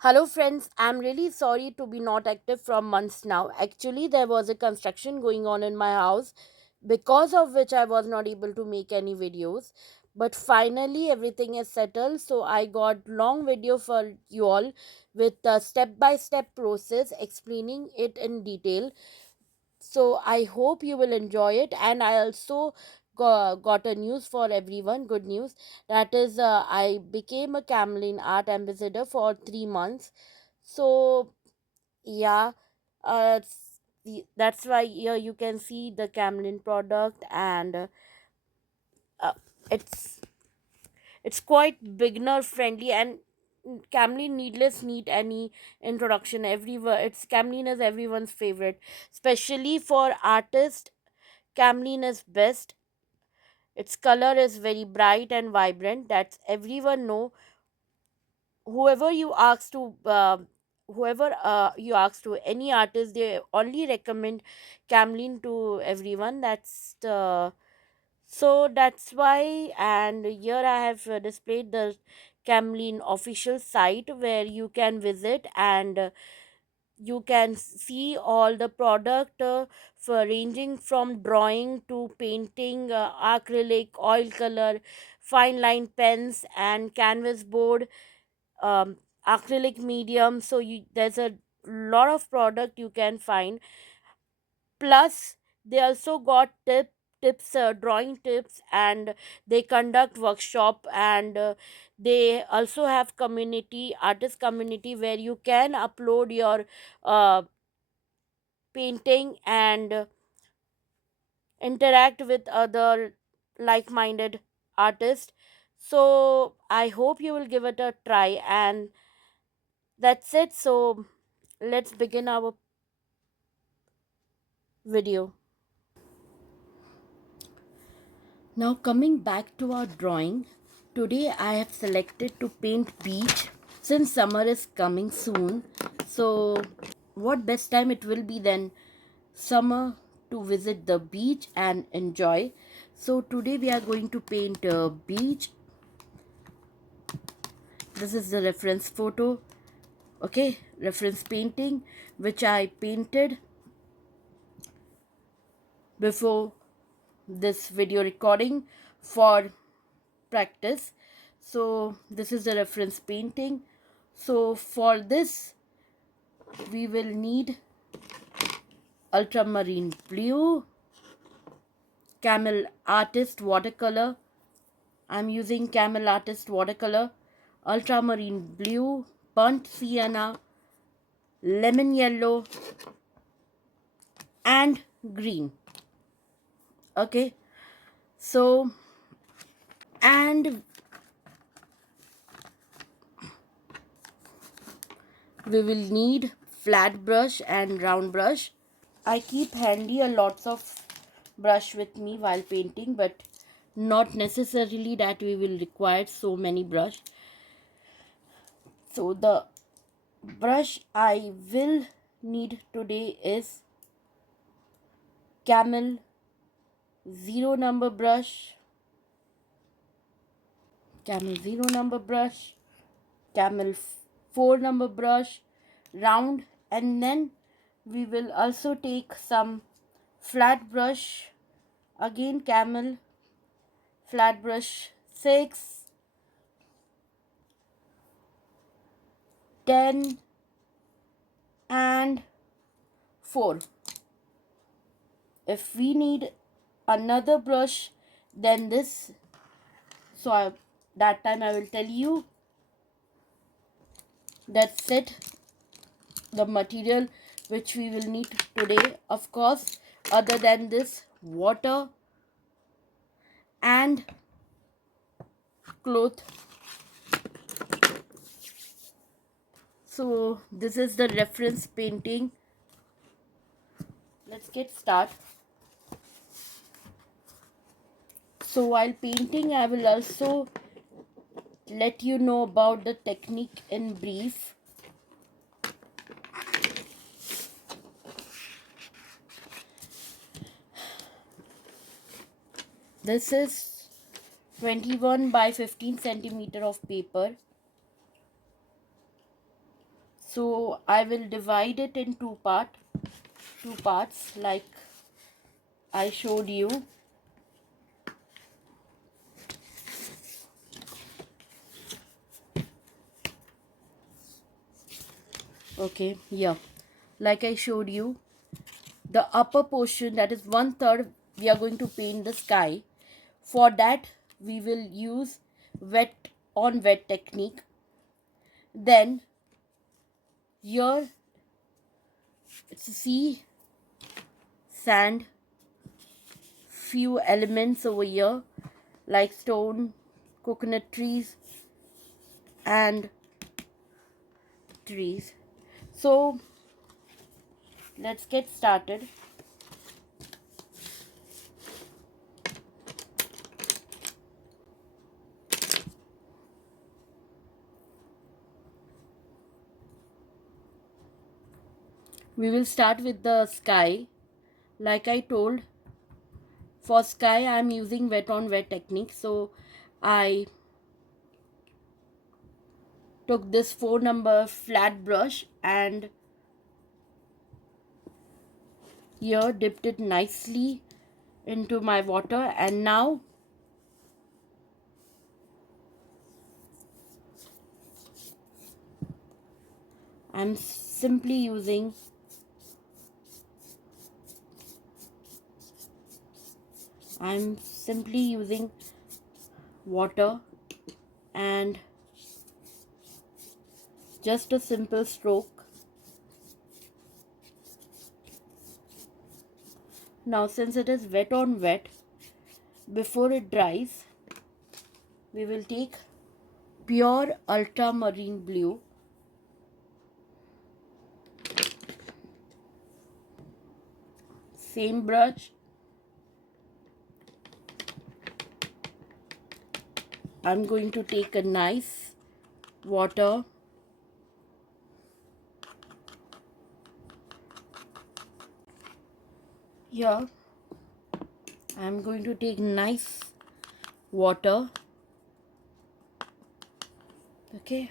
Hello friends, I'm really sorry to be not active from months now. Actually, there was a construction going on in my house because of which I was not able to make any videos. But finally everything is settled, so I got long video for you all with a step by step process explaining it in detail. So I hope you will enjoy it, and I also got a news for everyone, good news. That is, I became a Camlin art ambassador for 3 months. So yeah, that's why here you can see the Camlin product, and uh, it's it's quite beginner friendly, and Camlin needless need any introduction. Everywhere, it's Camlin is everyone's favorite, especially for artists. Camlin is best. Its color is very bright and vibrant. That's everyone know. Whoever you ask to, whoever you ask to, any artist, they only recommend Camlin to everyone. That's why. And here I have displayed the Camlin official site where you can visit, and you can see all the product for ranging from drawing to painting, acrylic, oil color, fine line pens, and canvas board, um, acrylic medium. So there's a lot of product you can find. Plus they also got tips, drawing tips, and they conduct workshop, and they also have community, artist community, where you can upload your uh, painting and interact with other like-minded artists. So I hope you will give it a try, and that's it. So let's begin our video. Now coming back to our drawing, today I have selected to paint beach since summer is coming soon. So what best time it will be than summer to visit the beach and enjoy. So today we are going to paint a beach. This is the reference photo, okay, reference painting which I painted before this video recording for practice. So this is the reference painting. So for this we will need ultramarine blue, camel artist watercolor. I'm using camel artist watercolor, ultramarine blue, burnt sienna, lemon yellow, and green. Okay, so, and we will need flat brush and round brush. I keep handy a lots of brush with me while painting, but not necessarily that we will require so many brush. So the brush I will need today is Camel 0 number brush, Camel 0 number brush, Camel 4 number brush, round, and then we will also take some flat brush, again Camel flat brush 6, 10, and 4. If we need another brush than this, so that time I will tell you. That's it, the material which we will need today. Of course, other than this, water and cloth. So this is the reference painting. Let's get started. So while painting, I will also let you know about the technique in brief. This is 21 by 15 centimeter of paper. So I will divide it in two parts like I showed you. Okay, yeah, like I showed you, the upper portion, that is 1/3, we are going to paint the sky. For that we will use wet on wet technique. Then here it's sea, sand, few elements over here like stone, coconut trees and trees. So let's get started. We will start with the sky. Like I told, for sky I am using wet on wet technique. So I took this 4 number flat brush and here dipped it nicely into my water, and now I'm simply using water and just a simple stroke. Now since it is wet on wet, before it dries we will take pure ultramarine blue, same brush. I'm going to take a nice water here. I'm going to take nice water. Okay,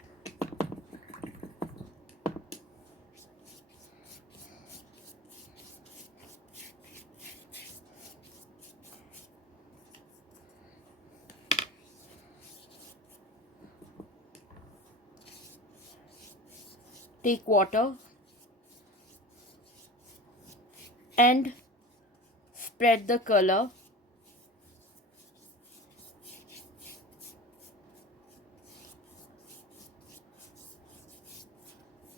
take water and spread the color.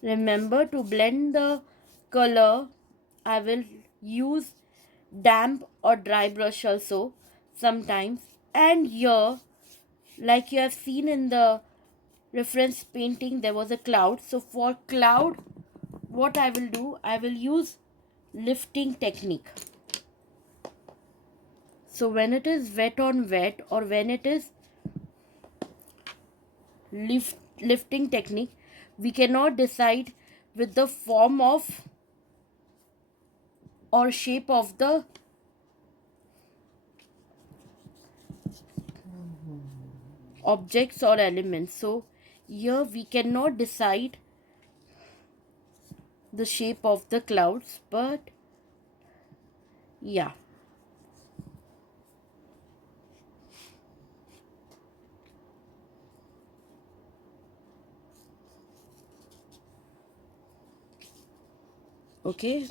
Remember to blend the color. I will use damp or dry brush also sometimes. And here, like you have seen in the reference painting, there was a cloud. So for cloud, what I will do, I will use lifting technique. So when it is wet on wet, or when it is lifting technique, we cannot decide with the form of or shape of the objects or elements. So here we cannot decide the shape of the clouds, but yeah, okay.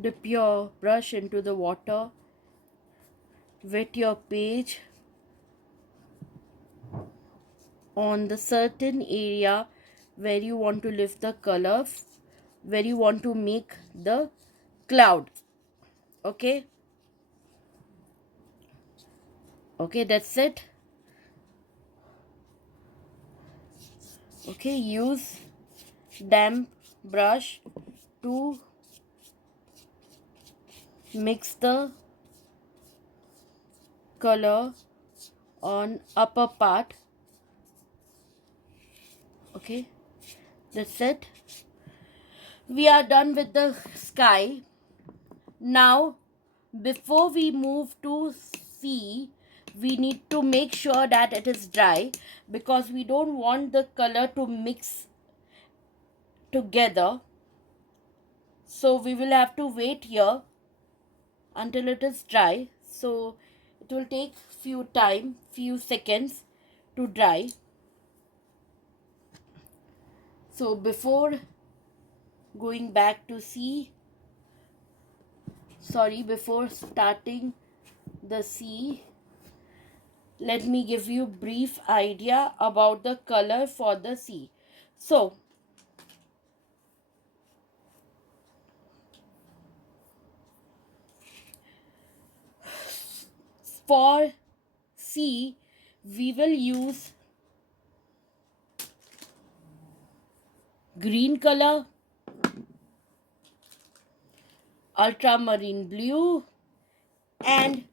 Dip your brush into the water, wet your page on the certain area where you want to lift the color, where you want to make the cloud. Okay, okay, that's it. Okay, use damp brush to mix the color on upper part. Okay, that's it. We are done with the sky. Now before we move to sea, we need to make sure that it is dry, because we don't want the color to mix together. So we will have to wait here until it is dry. So it will take few seconds to dry. So before going back to see, before starting the sea, let me give you brief idea about the color for the sea. So for sea, we will use green color, ultramarine blue, and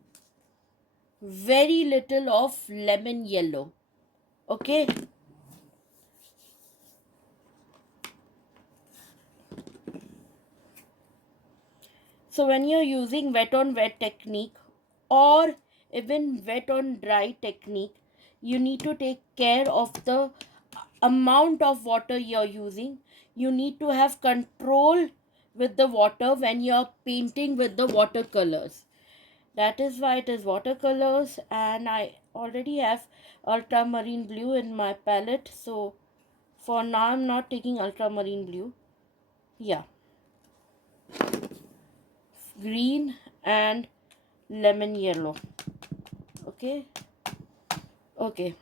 very little of lemon yellow. Okay, so when you're using wet on wet technique or even wet on dry technique, you need to take care of the amount of water you're using. You need to have control with the water when you're painting with the watercolors. That is why it is watercolors, and I already have ultramarine blue in my palette. So for now I'm not taking ultramarine blue. Yeah, green and lemon yellow. Okay, okay.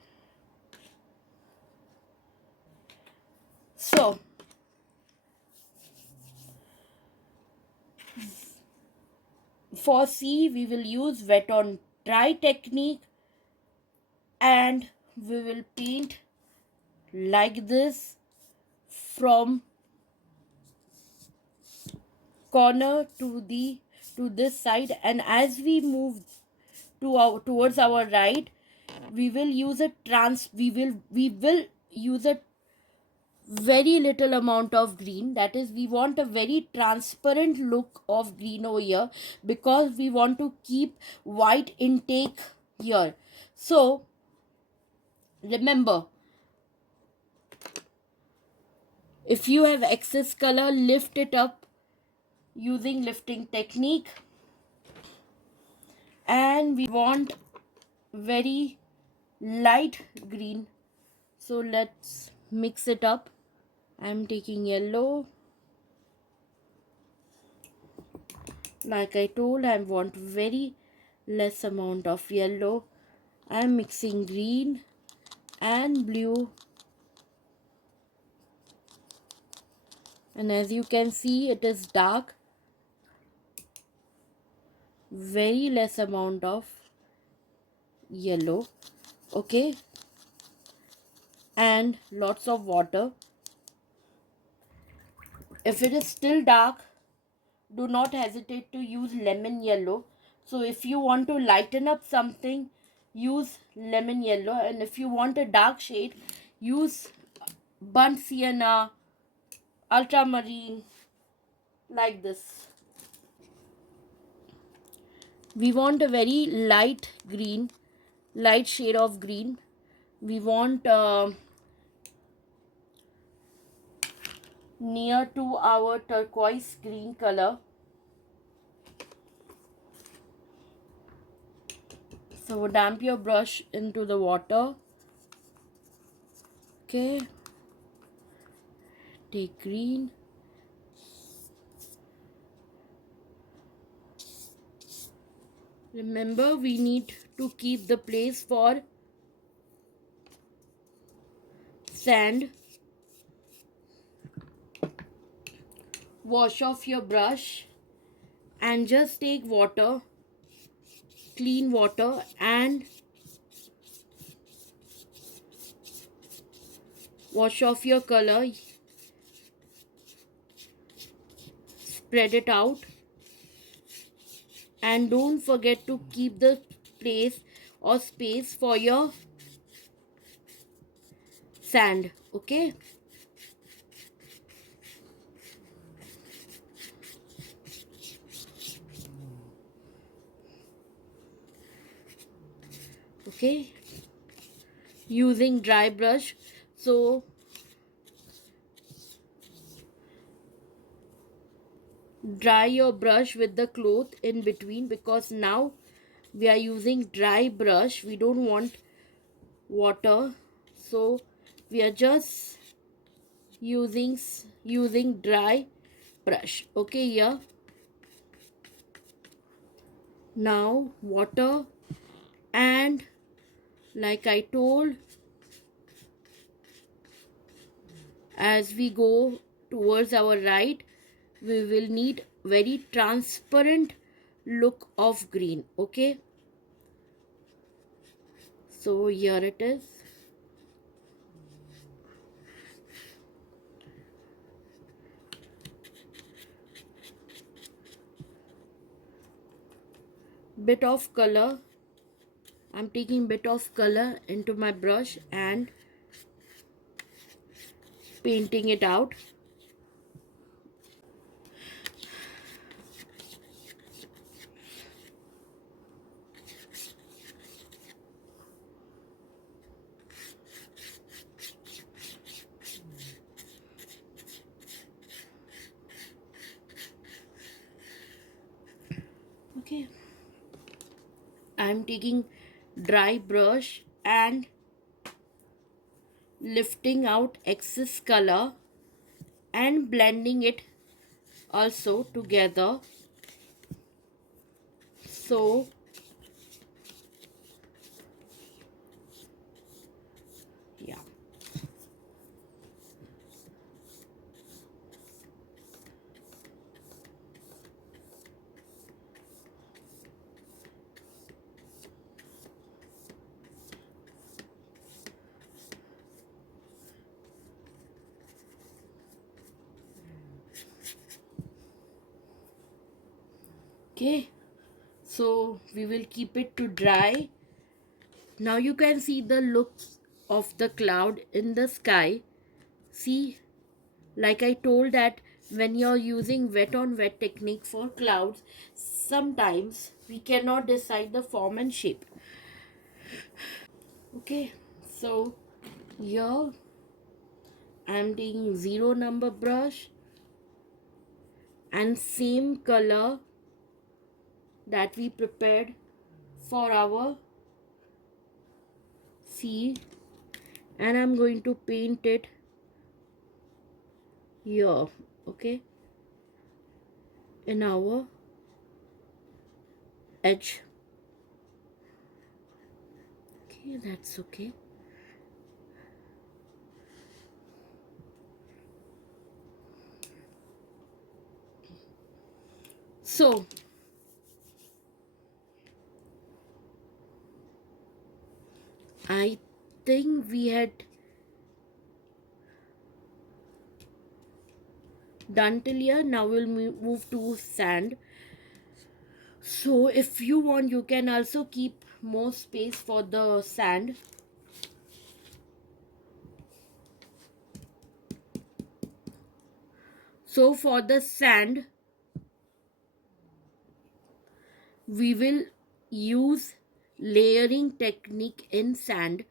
So for C we will use wet on dry technique, and we will paint like this from corner to this side, and as we move towards our right, we will use we will use a very little amount of green. That is, we want a very transparent look of green over here, because we want to keep white intake here. So remember, if you have excess color, lift it up using lifting technique. And we want very light green, so let's mix it up. I'm taking yellow. Like I told, I want very less amount of yellow. I'm mixing green and blue, and as you can see, it is dark. Very less amount of yellow. Okay, and lots of water. If it is still dark, do not hesitate to use lemon yellow. So if you want to lighten up something, use lemon yellow, and if you want a dark shade, use burnt sienna, ultramarine, like this. We want a very light green, light shade of green. We want near to our turquoise green color. So damp your brush into the water. Okay, take green. Remember, we need to keep the place for sand. Wash off your brush and just take water, clean water, and wash off your color. Spread it out, and don't forget to keep the place or space for your sand. Okay, Okay, using dry brush. So dry your brush with the cloth in between, because now we are using dry brush, we don't want water, so we are just using dry brush. Okay, here now water, and like I told, as we go towards our right, we will need very transparent look of green. Okay, so here it is. Bit of color, I'm taking bit of color into my brush and painting it out. Okay, I'm taking dry brush and lifting out excess color and blending it also together. So yeah, okay, so we will keep it to dry. Now you can see the looks of the cloud in the sky. See, like I told that when you're using wet on wet technique for clouds, sometimes we cannot decide the form and shape. Okay, so here I'm taking zero number brush and same color that we prepared for our sea, and I'm going to paint it here. Okay, in our edge. Okay, that's okay. So I think we had done till here. Now we'll move to sand. So if you want, you can also keep more space for the sand. So for the sand, we will use layering technique in sand.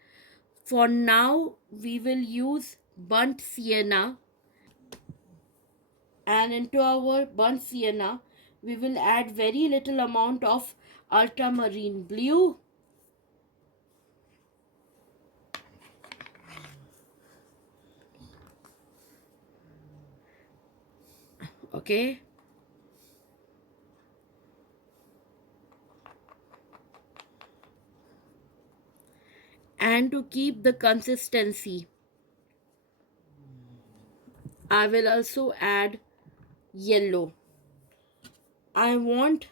For now, we will use burnt sienna, and into our burnt sienna, we will add very little amount of ultramarine blue. Okay, and to keep the consistency, I will also add yellow. I want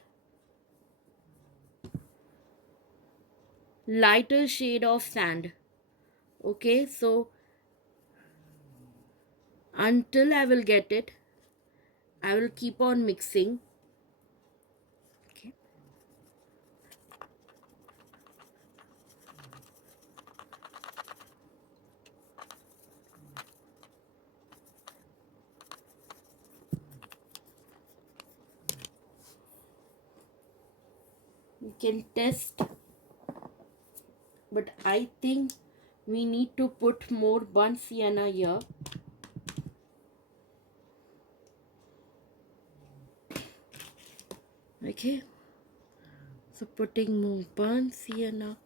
lighter shade of sand. Okay, so until I will get it, I will keep on mixing. Okay, you can test but I think we need to put more burnt sienna here. Okay, so putting more burnt sienna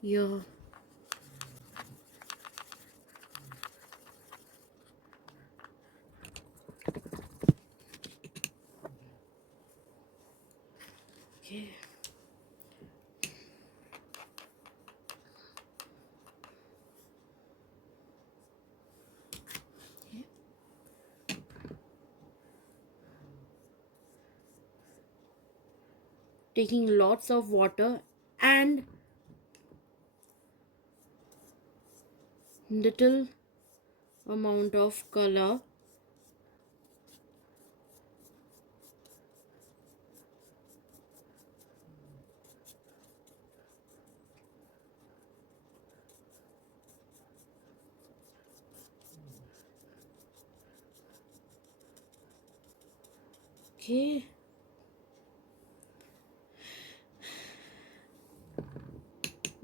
here. Okay. Taking lots of water and little amount of color. Okay.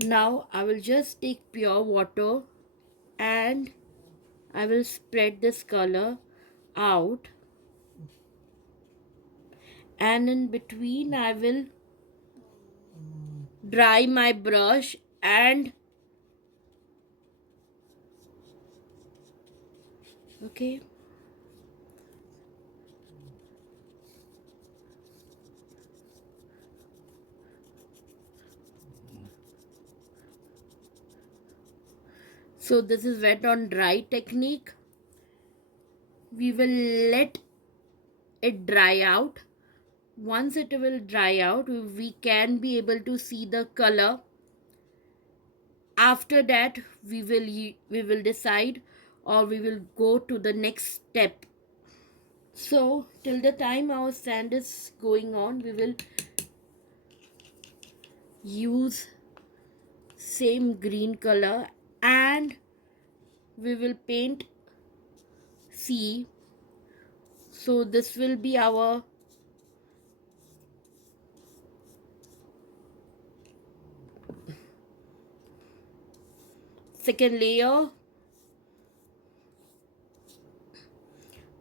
Now I will just take pure water and I will spread this color out, and in between I will dry my brush and okay. So this is wet on dry technique. We will let it dry out. Once it will dry out, we can be able to see the color. After that, we will decide, or we will go to the next step. So till the time our sand is going on, we will use same green color and we will paint sea. So this will be our second layer.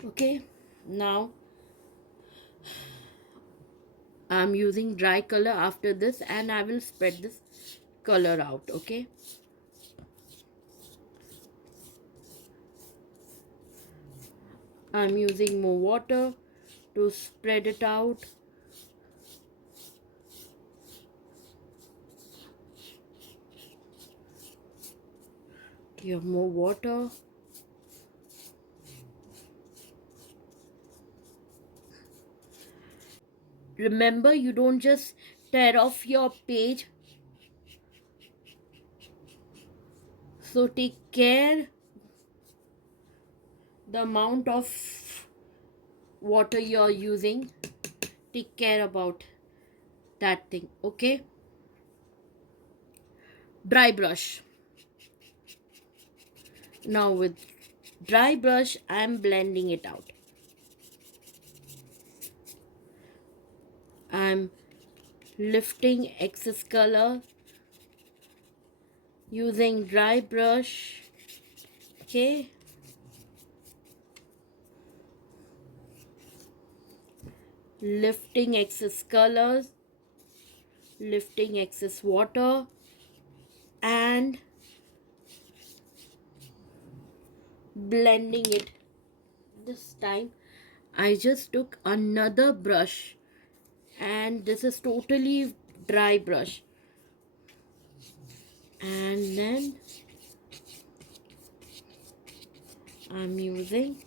Okay, now I'm using dry color after this and I will spread this color out. Okay, I'm using more water to spread it out. Give more water. Remember, you don't just tear off your page. So take care the amount of water you're using. Take care about that thing. Okay, dry brush. Now with dry brush I'm blending it out. I'm lifting excess color using dry brush. Okay, lifting excess colors, lifting excess water, and blending it. This time I just took another brush and this is totally dry brush, and then I'm using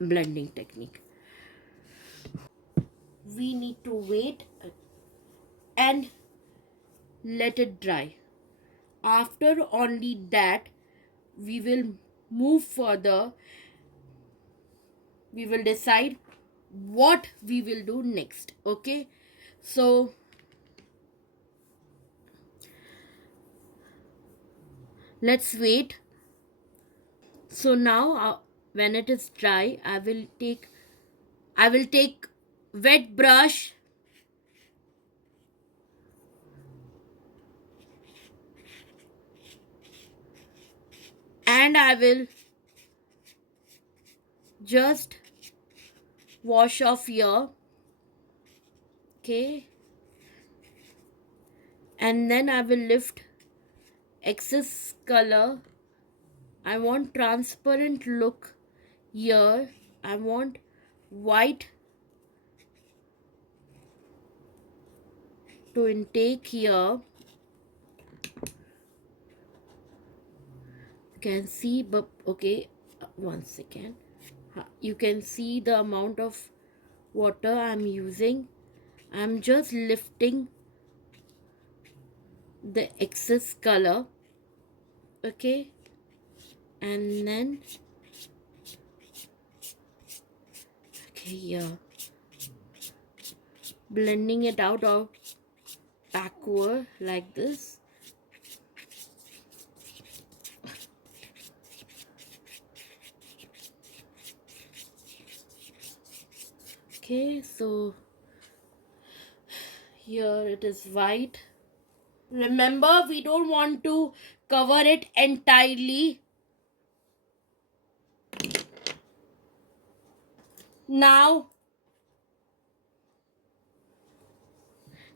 blending technique. We need to wait and let it dry. After only that we will move further. We will decide what we will do next. Okay, so let's wait. So now when it is dry I will take wet brush and I will just wash off here. Okay, and then I will lift excess color. I want transparent look here. I want white to intake here. You can see, but okay, one second. You can see the amount of water I'm using. I'm just lifting the excess color. Okay, and then okay, yeah, blending it out of backward like this. Okay, so here it is white. Remember, we don't want to cover it entirely. Now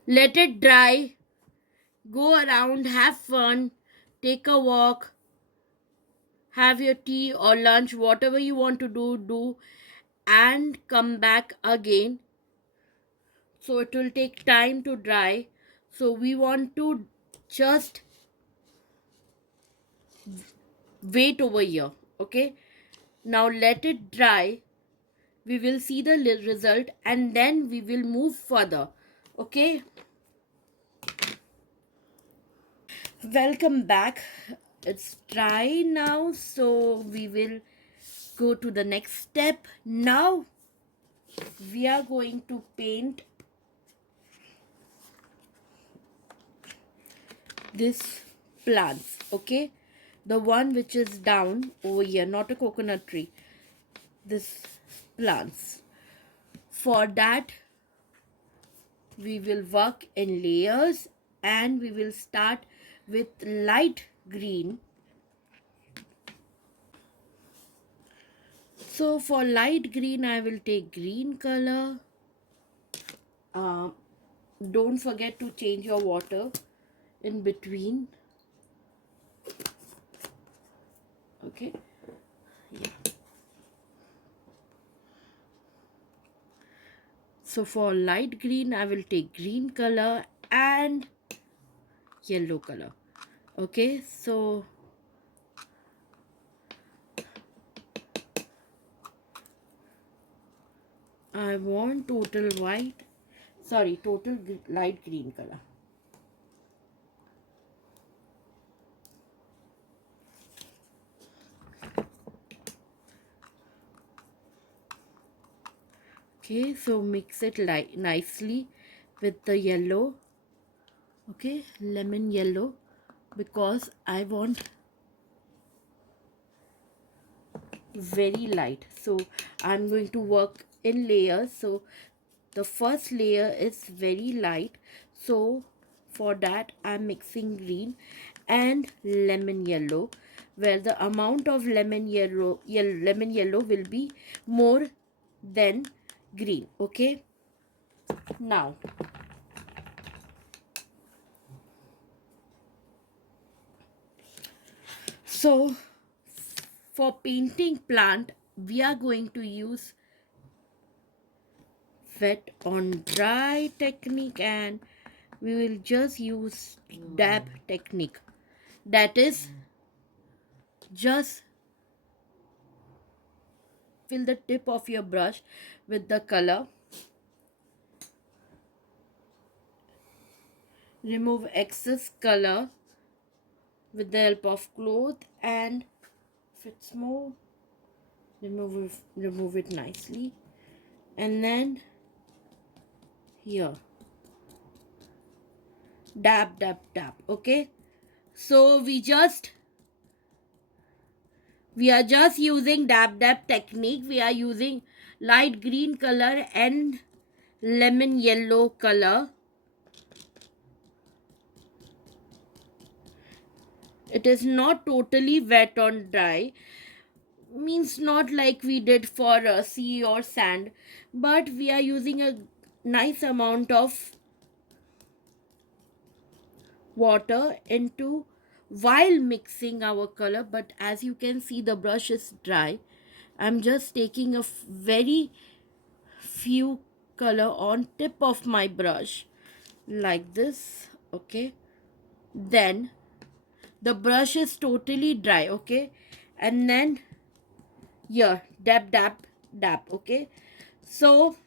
let it dry. Go around, have fun, take a walk, have your tea or lunch, whatever you want to do, and come back again. So it will take time to dry. So we want to just wait over here. Okay, now let it dry. We will see the result and then we will move further. Okay, welcome back. It's dry now, so we will go to the next step. Now we are going to paint this plants. Okay, the one which is down over here, not a coconut tree, this plants. For that we will work in layers and we will start with light green. So for light green I will take green color. Don't forget to change your water in between. Okay, yeah. So for light green I will take green color and yellow color. Okay, so I want total white, sorry, total light green color. Okay, so mix it nicely with the yellow. Okay, lemon yellow, because I want very light. So I'm going to work in layers. So the first layer is very light. So for that I'm mixing green and lemon yellow, where the amount of lemon yellow will be more than green. Okay, now so for painting plant we are going to use wet on dry technique, and we will just use dab technique. That is, just fill the tip of your brush with the color, remove excess color with the help of cloth, and if it's more, remove it nicely, and then here dab. Okay, so we are just using dab technique. We are using light green color and lemon yellow color. It is not totally wet on dry, means not like we did for sea or sand, but we are using a nice amount of water into while mixing our color. But as you can see, the brush is dry. I'm just taking a very few color on tip of my brush like this. Okay, then the brush is totally dry. Okay, and then here dab dab dab. Okay, so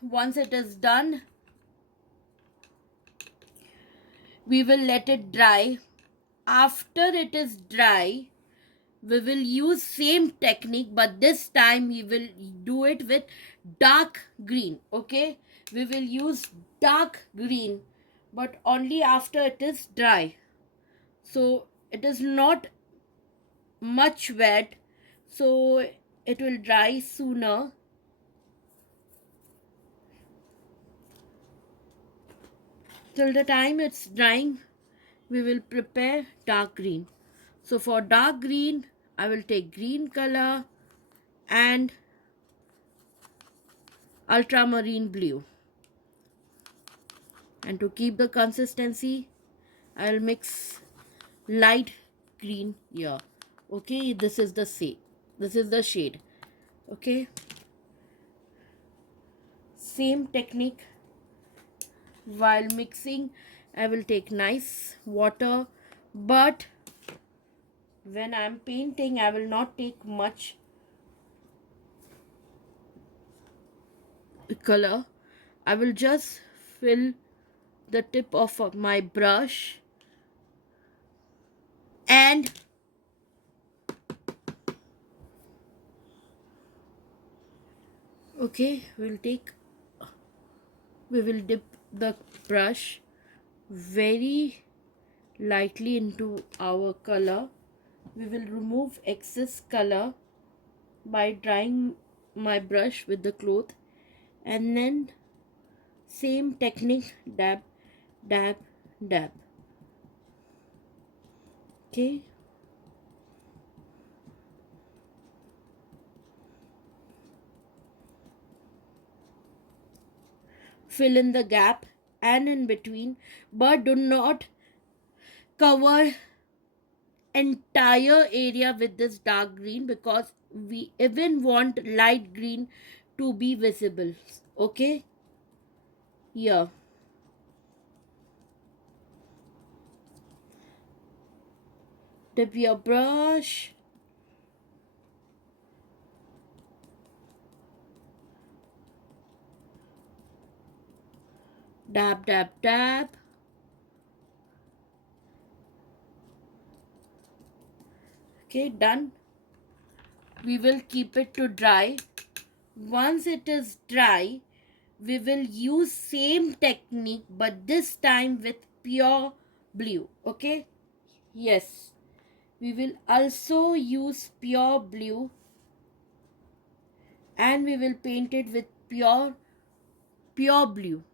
once it is done, we will let it dry. After it is dry, we will use same technique, but this time we will do it with dark green. Okay, we will use dark green, but only after it is dry, so it is not much wet, so it will dry sooner. Till the time it's drying, we will prepare dark green. So for dark green, I will take green color and ultramarine blue. And to keep the consistency, I will mix light green here. Okay, this is the shade. Okay, same technique. While mixing, I will take nice water, but when I'm painting, I will not take much color. I will just fill the tip of my brush, and okay, we will dip the brush very lightly into our color. We will remove excess color by drying my brush with the cloth, and then same technique, dab dab dab. Okay, fill in the gap and in between, but do not cover entire area with this dark green, because we even want light green to be visible. Okay, here dip your brush, dab dab dab. Okay, done. We will keep it to dry. Once it is dry, we will use same technique, but this time with pure blue. Okay, yes, we will also use pure blue, and we will paint it with pure blue.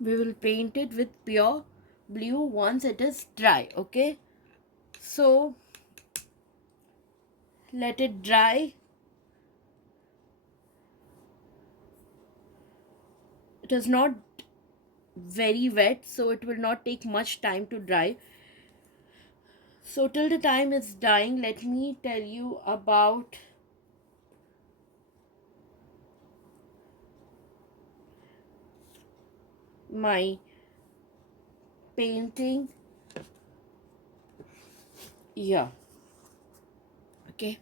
We will paint it with pure blue once it is dry. Okay, so let it dry. It is not very wet, so it will not take much time to dry. So till the time it's drying, let me tell you about my painting. Yeah, okay,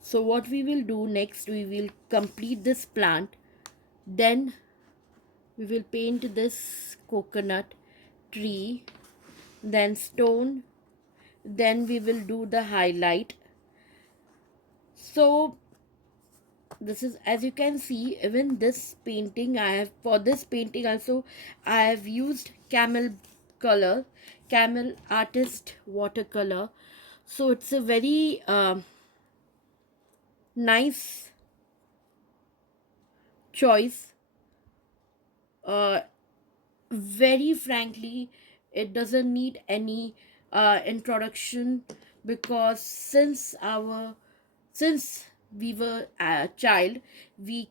so what we will do next, we will complete this plant, then we will paint this coconut tree, then stone, then we will do the highlight. So This is, as you can see, even this painting I have, for this painting also I have used camel color, camel artist watercolor. So it's a very nice choice. uh, Very frankly, it doesn't need any introduction, because since we were a child, we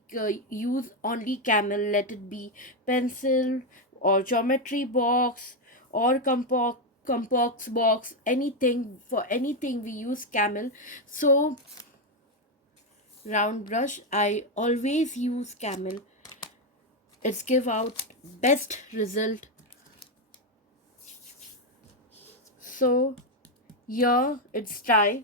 use only camel, let it be pencil or geometry box or compox box, anything, for anything we use camel. So round brush I always use camel. It's give out best result. So here it's dry.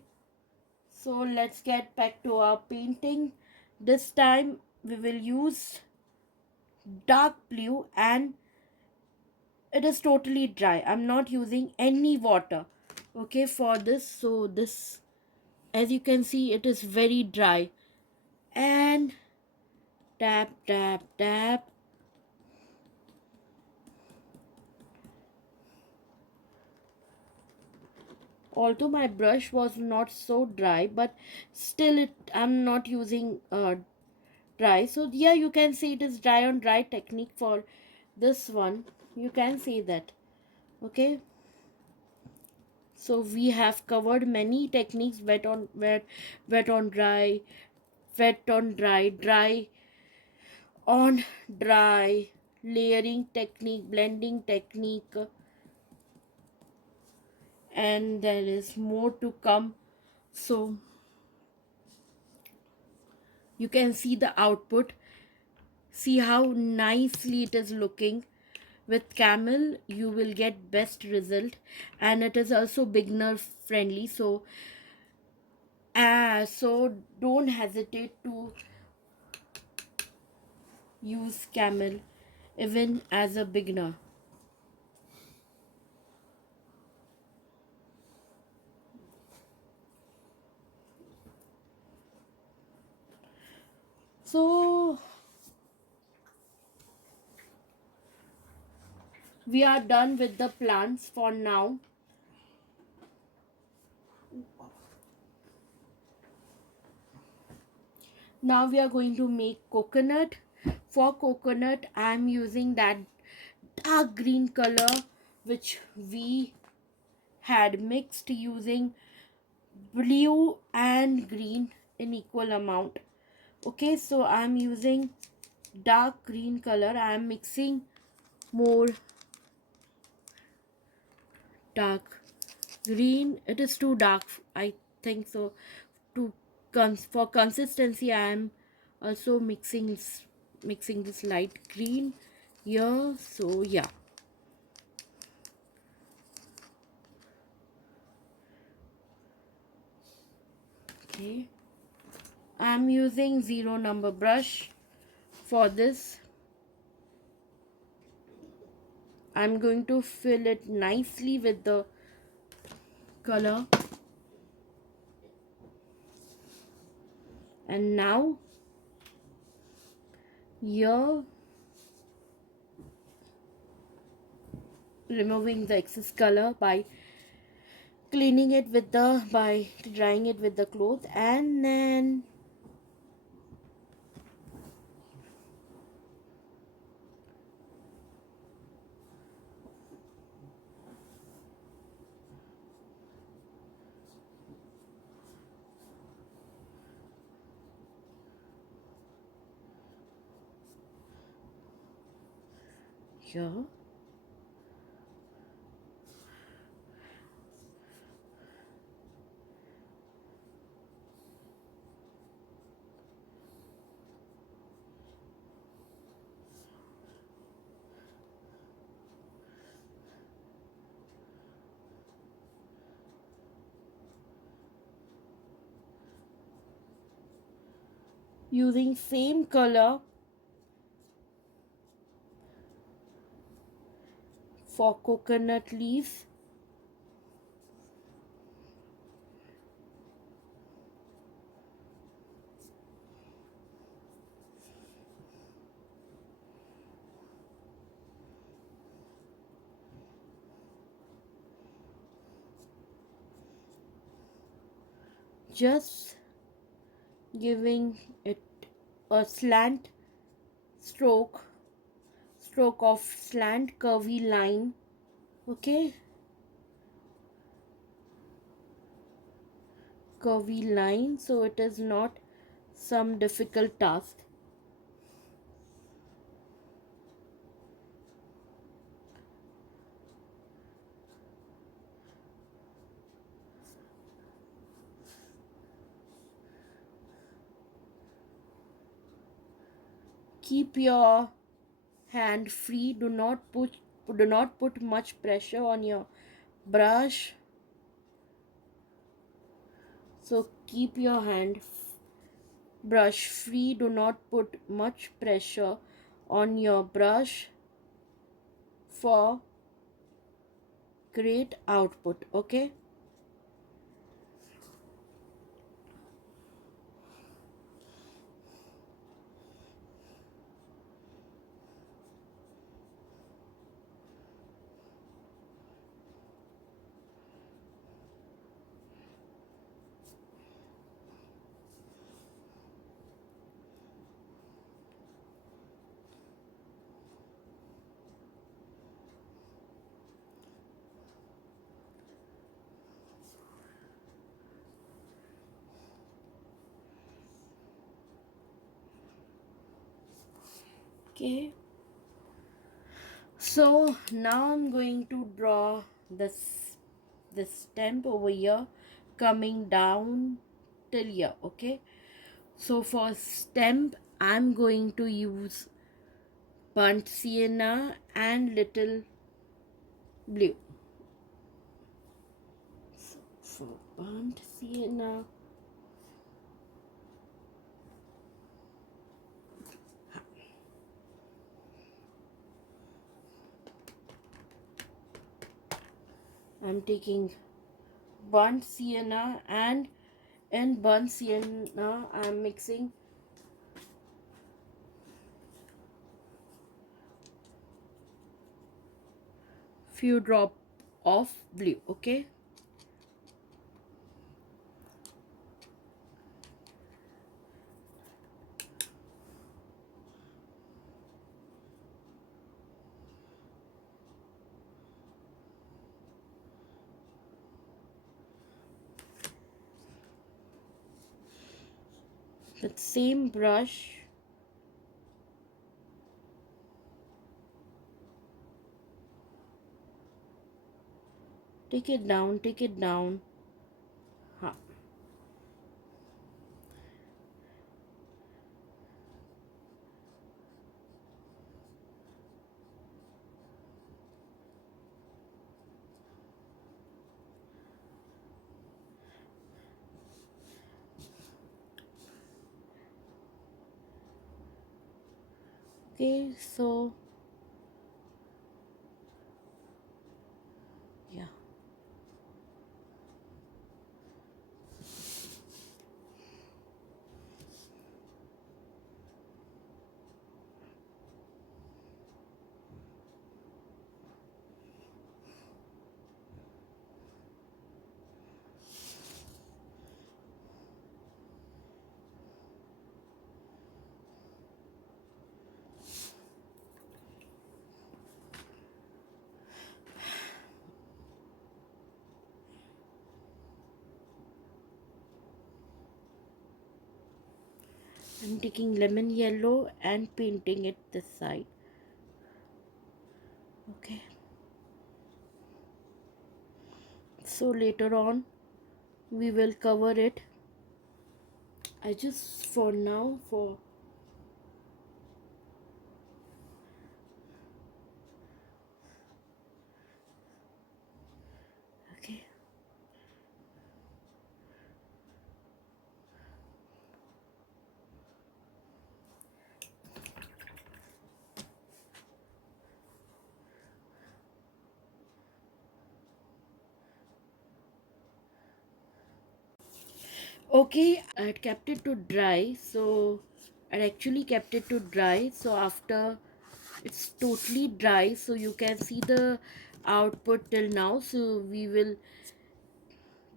So let's get back to our painting. This time we will use dark blue, and it is totally dry. I'm not using any water, okay, for this. So this, as you can see, it is very dry. And tap tap tap. Although my brush was not so dry, but still I'm not using dry. So yeah, you can see it is dry on dry technique for this one. You can see that. Okay, so we have covered many techniques: wet on wet, wet on dry, wet on dry, dry on dry, layering technique, blending technique, and there is more to come. So you can see the output. See how nicely it is looking. With camel you will get best result, and it is also beginner friendly. So don't hesitate to use camel even as a beginner. So we are done with the plants for now. Now we are going to make coconut. For coconut I am using that dark green color which we had mixed using blue and green in equal amount. Okay, so I'm using dark green color. I'm mixing more dark green. It is too dark, I think so. To for consistency I am also mixing this light green here. So yeah. Okay, I'm using zero number brush for this. I'm going to fill it nicely with the color. And now here, removing the excess color by cleaning it with the, by drying it with the cloth, and then here. Using same color for coconut leaves. just giving it a stroke stroke of slant curvy line. Okay, curvy line, so it is not some difficult task. Keep your hand free. Do not put much pressure on your brush. So keep your hand brush free. Do not put much pressure on your brush for great output. Okay. Okay, so now I'm going to draw this stem over here coming down till here. Okay, so for stem I'm going to use burnt sienna and little blue. So for burnt sienna, I'm taking burnt sienna, and in burnt sienna I'm mixing few drop of blue. Okay, with same brush take it down. Huh. Okay, so yeah. I'm taking lemon yellow and painting it this side. Okay, so later on we will cover it. I just for now for okay. Okay, I had kept it to dry, so I actually kept it to dry. So after it's totally dry, so you can see the output till now. So we will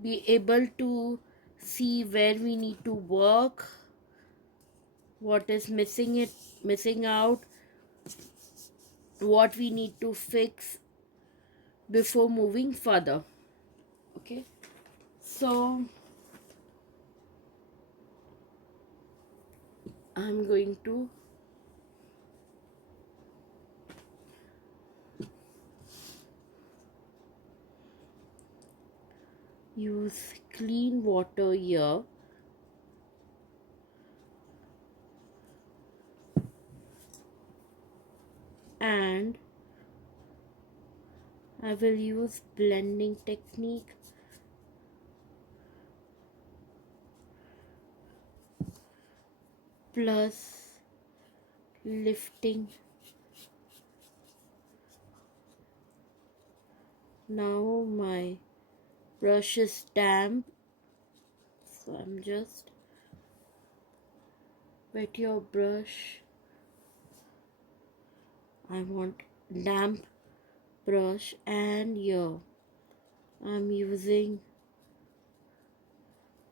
be able to see where we need to work, what is missing out, what we need to fix before moving further. Okay, so I'm going to use clean water here and I will use blending technique plus lifting. Now my brush is damp, so I'm just wet your brush. I want damp brush, and here I'm using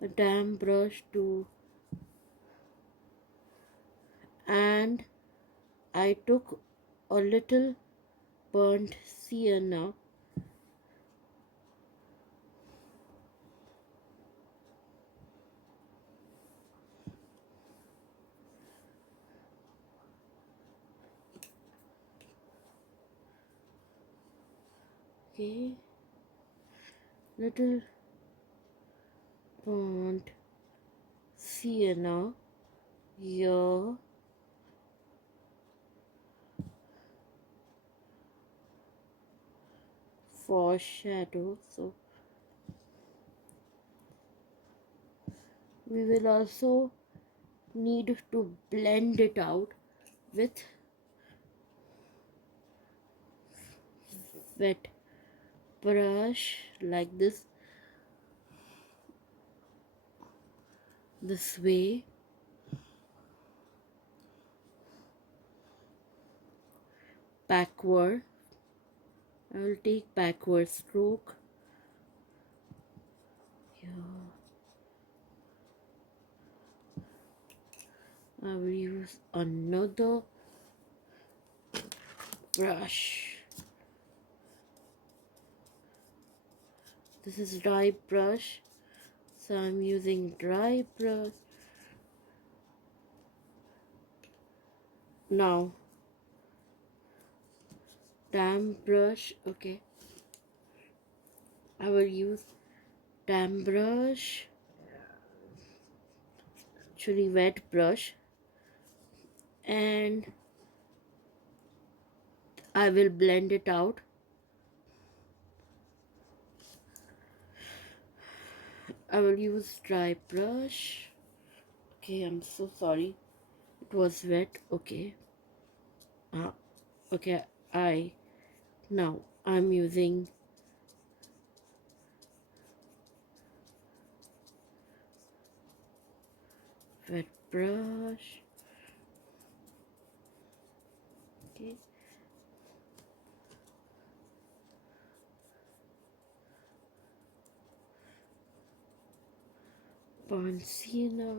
a damp brush too, and I took a little burnt sienna. Okay, little burnt sienna here, for shadow. So we will also need to blend it out with wet brush like this way, backward. I will take backward stroke here. I will use another brush. This is dry brush, so I'm using dry brush. Now damp brush. Okay, I will use damp brush, actually wet brush, and I will blend it out. I will use dry brush. Okay, I'm so sorry, it was wet. Okay, okay, now I'm using wet brush. Okay, burnt sienna.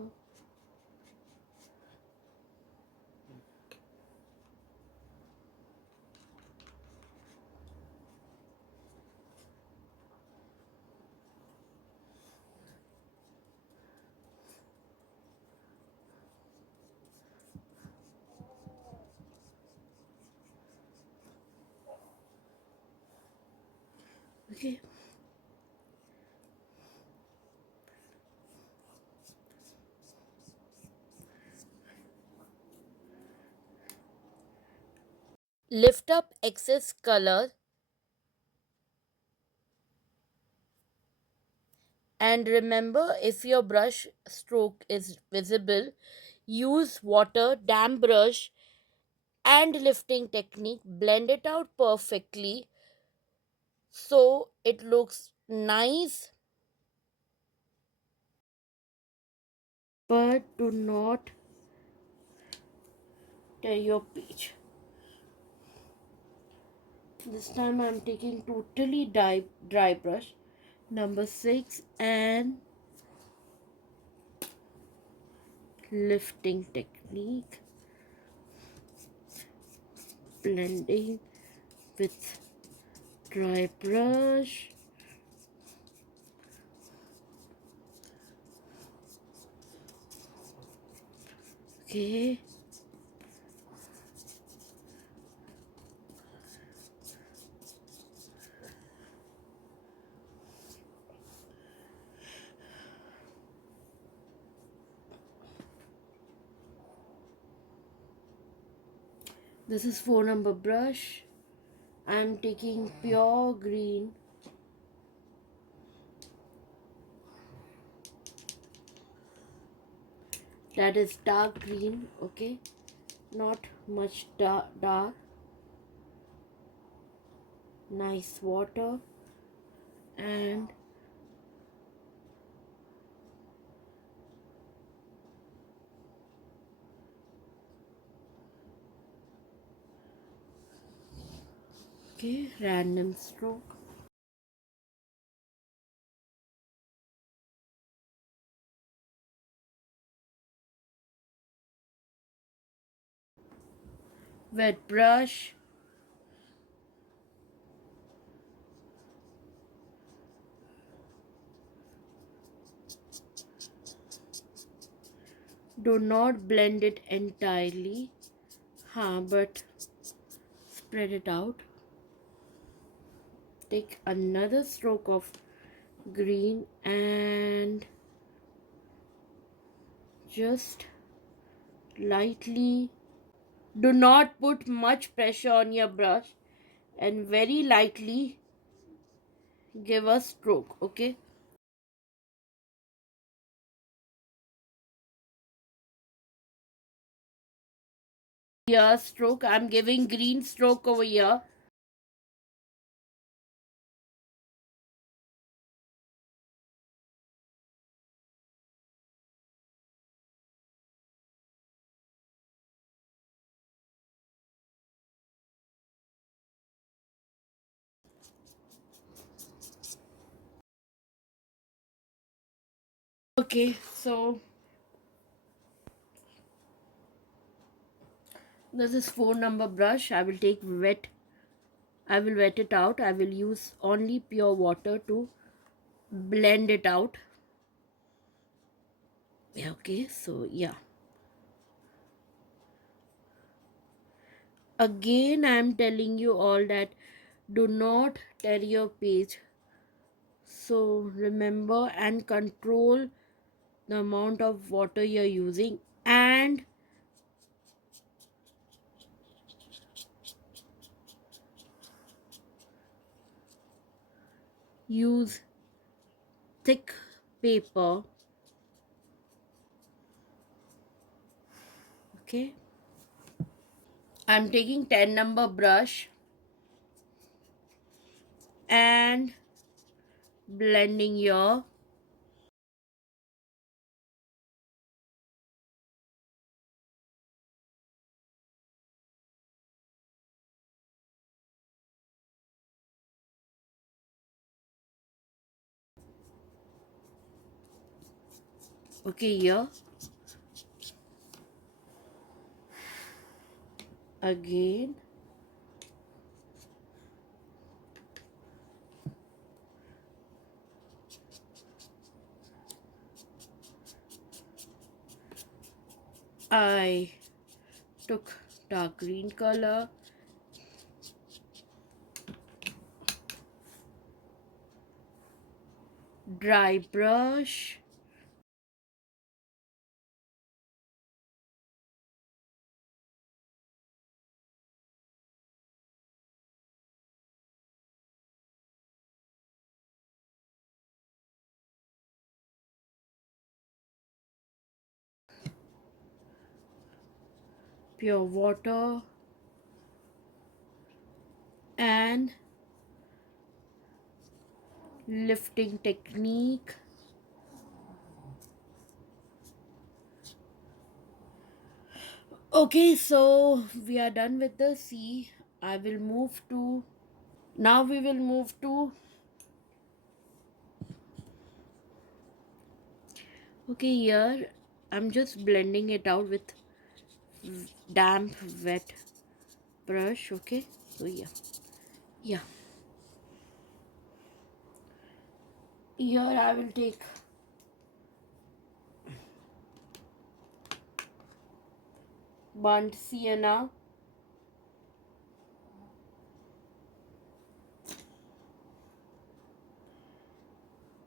Okay, lift up excess color and remember, if your brush stroke is visible, use water, damp brush, and lifting technique. Blend it out perfectly so it looks nice, but do not tear your page. This time I'm taking totally dry brush number 6 and lifting technique, blending with dry brush. Okay. This is 4 number brush. I am taking pure green. That is dark green, okay? Not much dark. Nice water and okay, random stroke. Wet brush. Do not blend it entirely, but spread it out. Take another stroke of green and just lightly, do not put much pressure on your brush, and very lightly give a stroke, okay? Here stroke, I'm giving green stroke over here. Okay, so this is 4 number brush. I will take wet, I will wet it out. I will use only pure water to blend it out. Yeah, okay, so yeah. Again, I am telling you all that do not tear your page. So remember and control the amount of water you're using, and use thick paper, okay? I'm taking 10 number brush and blending your okay here. Again I took dark green color, dry brush, pure water, and lifting technique. Okay, so we are done with the C. I will move to, now we will move to, okay, here I'm just blending it out with damp wet brush. Okay, so yeah, here I will take burnt sienna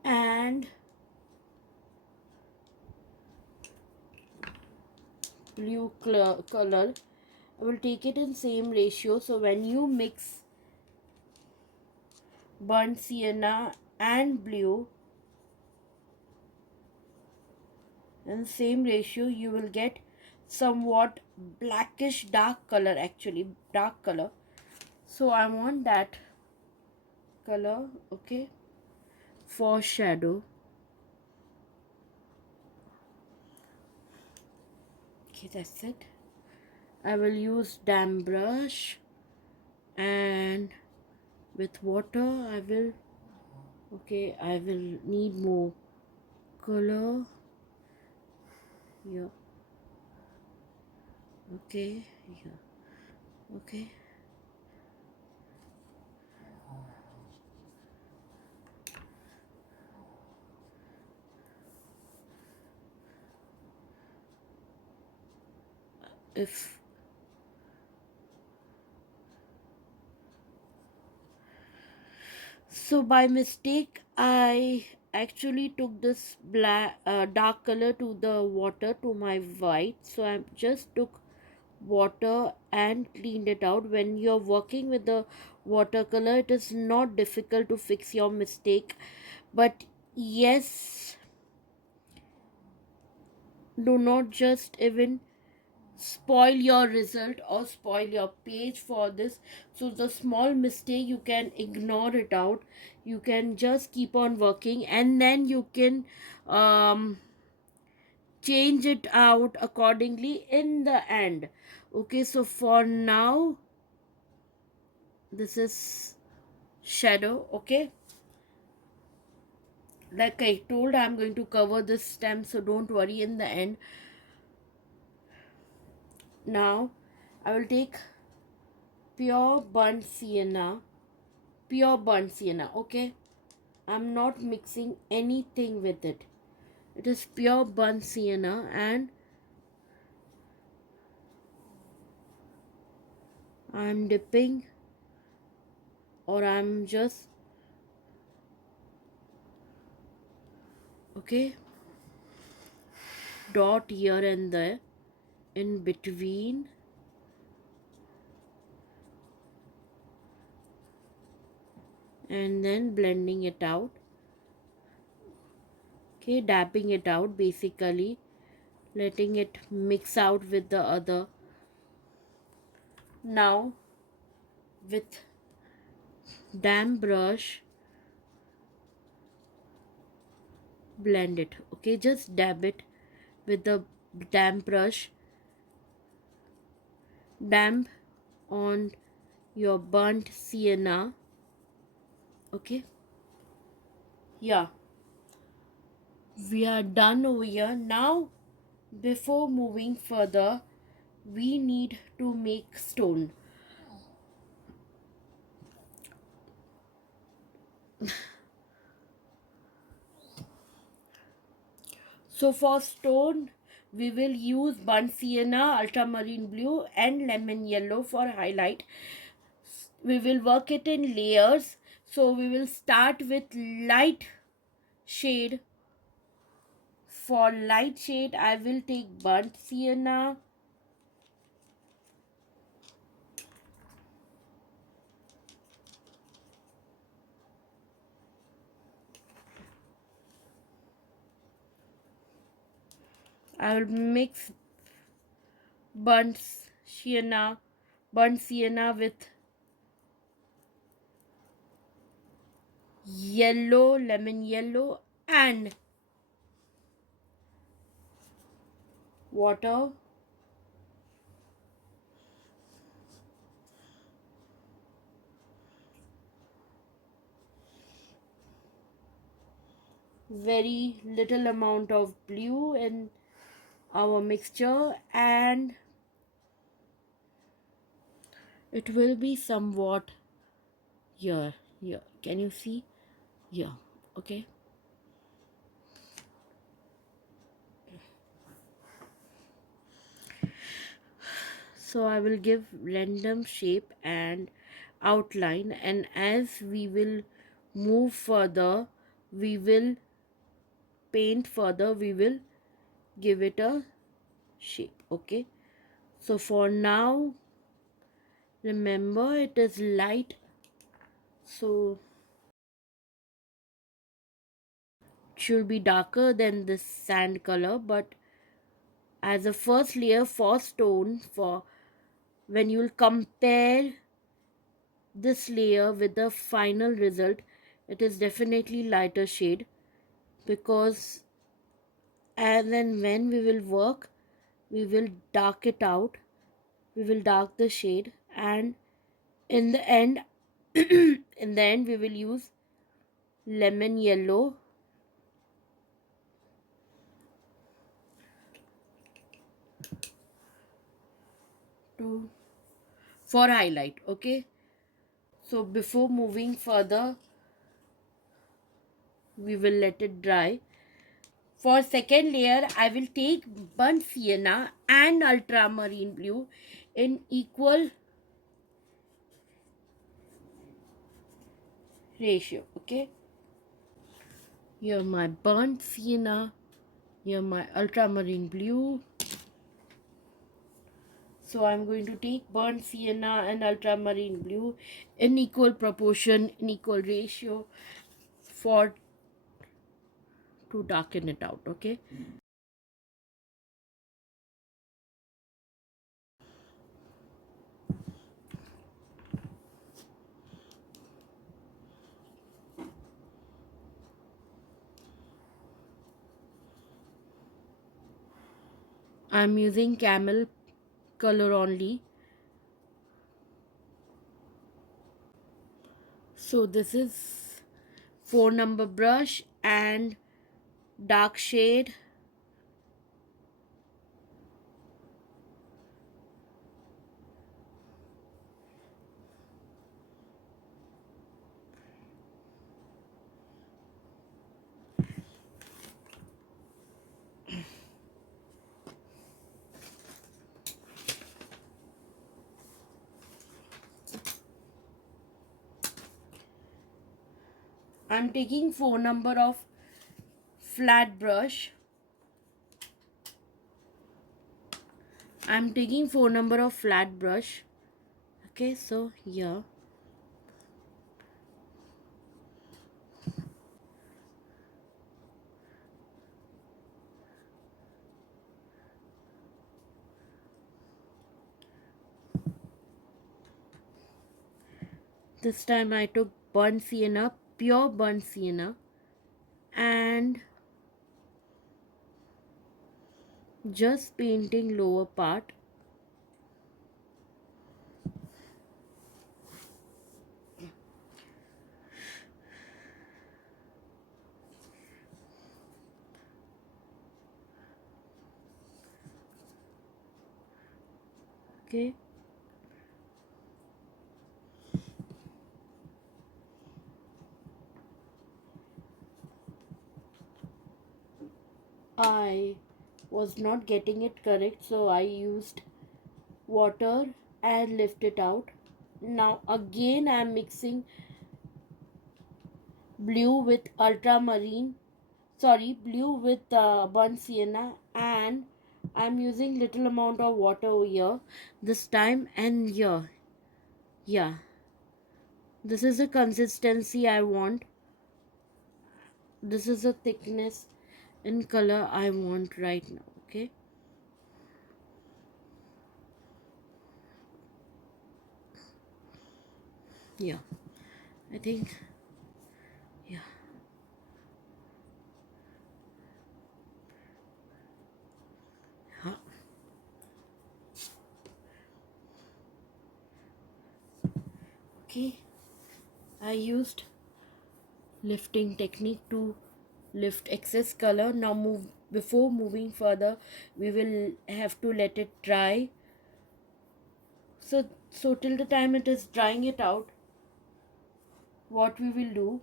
and blue color. I will take it in same ratio, so when you mix burnt sienna and blue in same ratio, you will get somewhat blackish dark color, actually dark color. So I want that color. Okay, for shadow. Okay, that's it. I will use damp brush, and with water I will, okay, I will need more color. Yeah, okay, yeah, okay. If so, by mistake I actually took this black dark color to the water to my white, so I just took water and cleaned it out. When you're working with the watercolor, it is not difficult to fix your mistake, but yes, do not just even spoil your result or spoil your page for this. So the small mistake, you can ignore it out, you can just keep on working, and then you can change it out accordingly in the end. Okay, so for now this is shadow. Okay, like I told, I'm going to cover this stem, so don't worry in the end. Now I will take pure burnt sienna, pure burnt sienna. Okay, I'm not mixing anything with it. It is pure burnt sienna, and I'm dipping, or I'm just, okay, dot here and there in between, and then blending it out. Okay, dabbing it out, basically letting it mix out with the other. Now with damp brush, blend it. Okay, just dab it with the damp brush, damp on your burnt sienna. Okay, yeah, we are done over here. Now before moving further, we need to make stone. So for stone, we will use burnt sienna, ultramarine blue and lemon yellow for highlight. We will work it in layers. So we will start with light shade. For light shade, I will take burnt sienna. I will mix burnt sienna, burnt sienna with yellow, lemon yellow and water. Very little amount of blue, and our mixture, and it will be somewhat here. Can you see? Here. Okay. So I will give random shape and outline, and as we will move further, we will paint further, we will give it a shape. Okay, so for now, remember it is light, so it should be darker than this sand color, but as a first layer, first tone, for when you will compare this layer with the final result, it is definitely lighter shade, because and then when we will work, we will dark it out, we will dark the shade, and in the end in the end we will use lemon yellow to for highlight. Okay, so before moving further, we will let it dry. For second layer, I will take burnt sienna and ultramarine blue in equal ratio. Okay, here my burnt sienna, here my ultramarine blue. So I'm going to take burnt sienna and ultramarine blue in equal proportion, in equal ratio, for to darken it out. Okay, I'm using camel color only. So this is 4 number brush and dark shade. I'm taking 4 number of flat brush. I'm taking 4 number of flat brush. Okay, so here this time I took burnt sienna, pure burnt sienna, and just painting lower part. Okay, I was not getting it correct, so I used water and lift it out. Now again I'm mixing blue with ultramarine, sorry, blue with burnt sienna, and I'm using little amount of water over here this time, and here, yeah, this is the consistency I want, this is the thickness and color I want right now. Okay, yeah, I think, yeah, huh. Okay, I used lifting technique to lift excess color. Now before moving further, we will have to let it dry. So till the time it is drying it out, what we will do,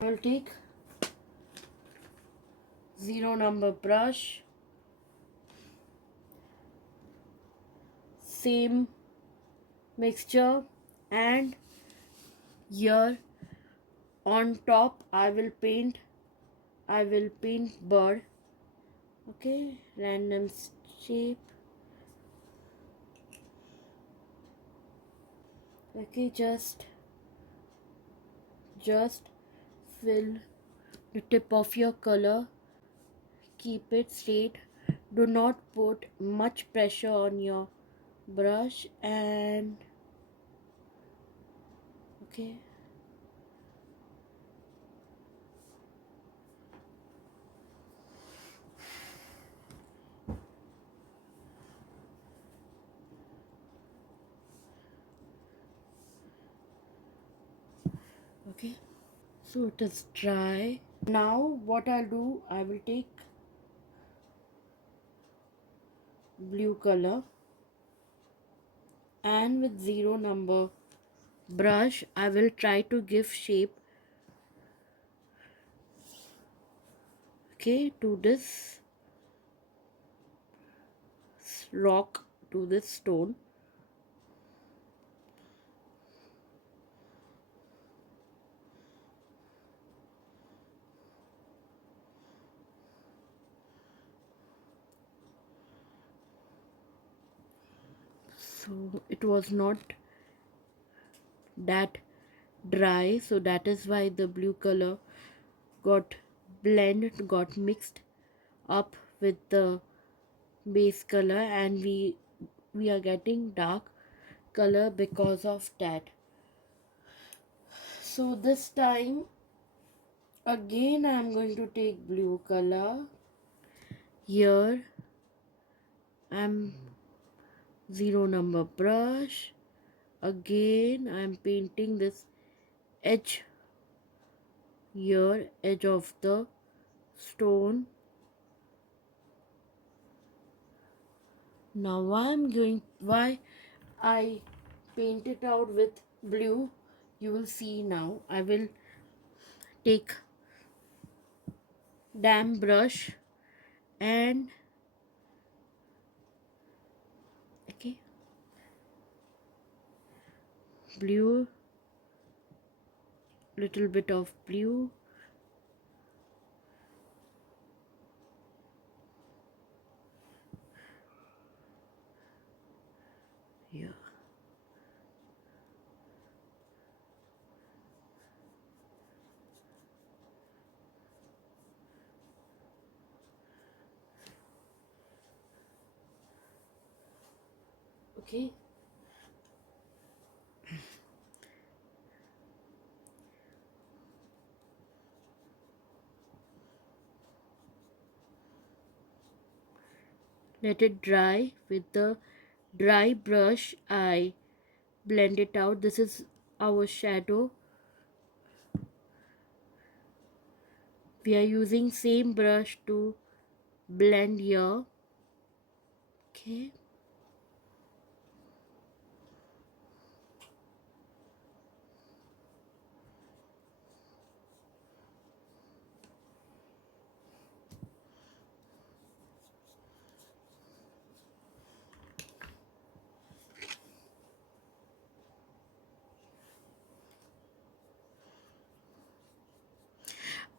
we'll take zero number brush, same mixture, and here on top I will paint bird. Okay, random shape. Okay, just fill the tip of your color, keep it straight, do not put much pressure on your brush, and okay, okay, so it is dry. Now what I'll do, I will take blue color and with zero number brush I will try to give shape, okay, to this rock, to this stone. So it was not that dry, so that is why the blue color got mixed up with the base color, and we are getting dark color because of that. So this time again I am going to take blue color. Here I'm zero number brush. Again I'm painting this edge, here edge of the stone. Now why I paint it out with blue, you will see now. I will take damp brush and okay, blue, little bit of blue, here. Okay, let it dry. With the dry brush I blend it out. This is our shadow. We are using same brush to blend here. Okay,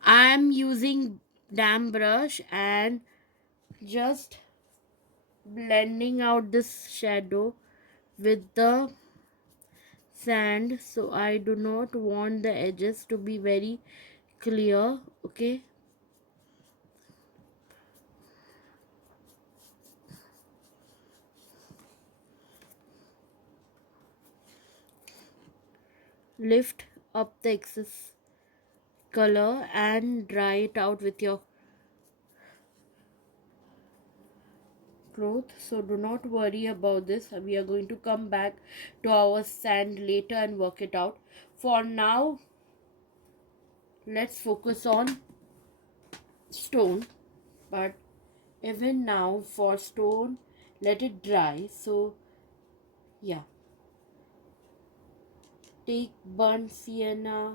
I am using damp brush and just blending out this shadow with the sand, so I do not want the edges to be very clear. Okay, lift up the excess color and dry it out with your cloth. So do not worry about this, we are going to come back to our sand later and work it out. For now let's focus on stone part. Even now for stone, let it dry. So yeah, take burnt sienna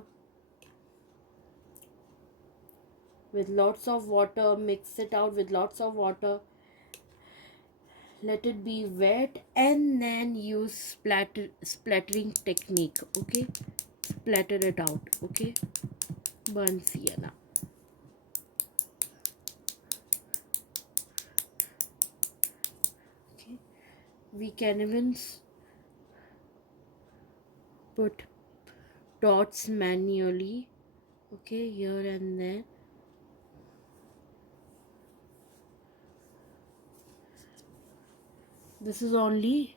with lots of water, mix it out with lots of water, let it be wet, and then use splattering technique. Okay, splatter it out. Okay, burnt sienna. Okay, we can even put dots manually. Okay, here and there. This is only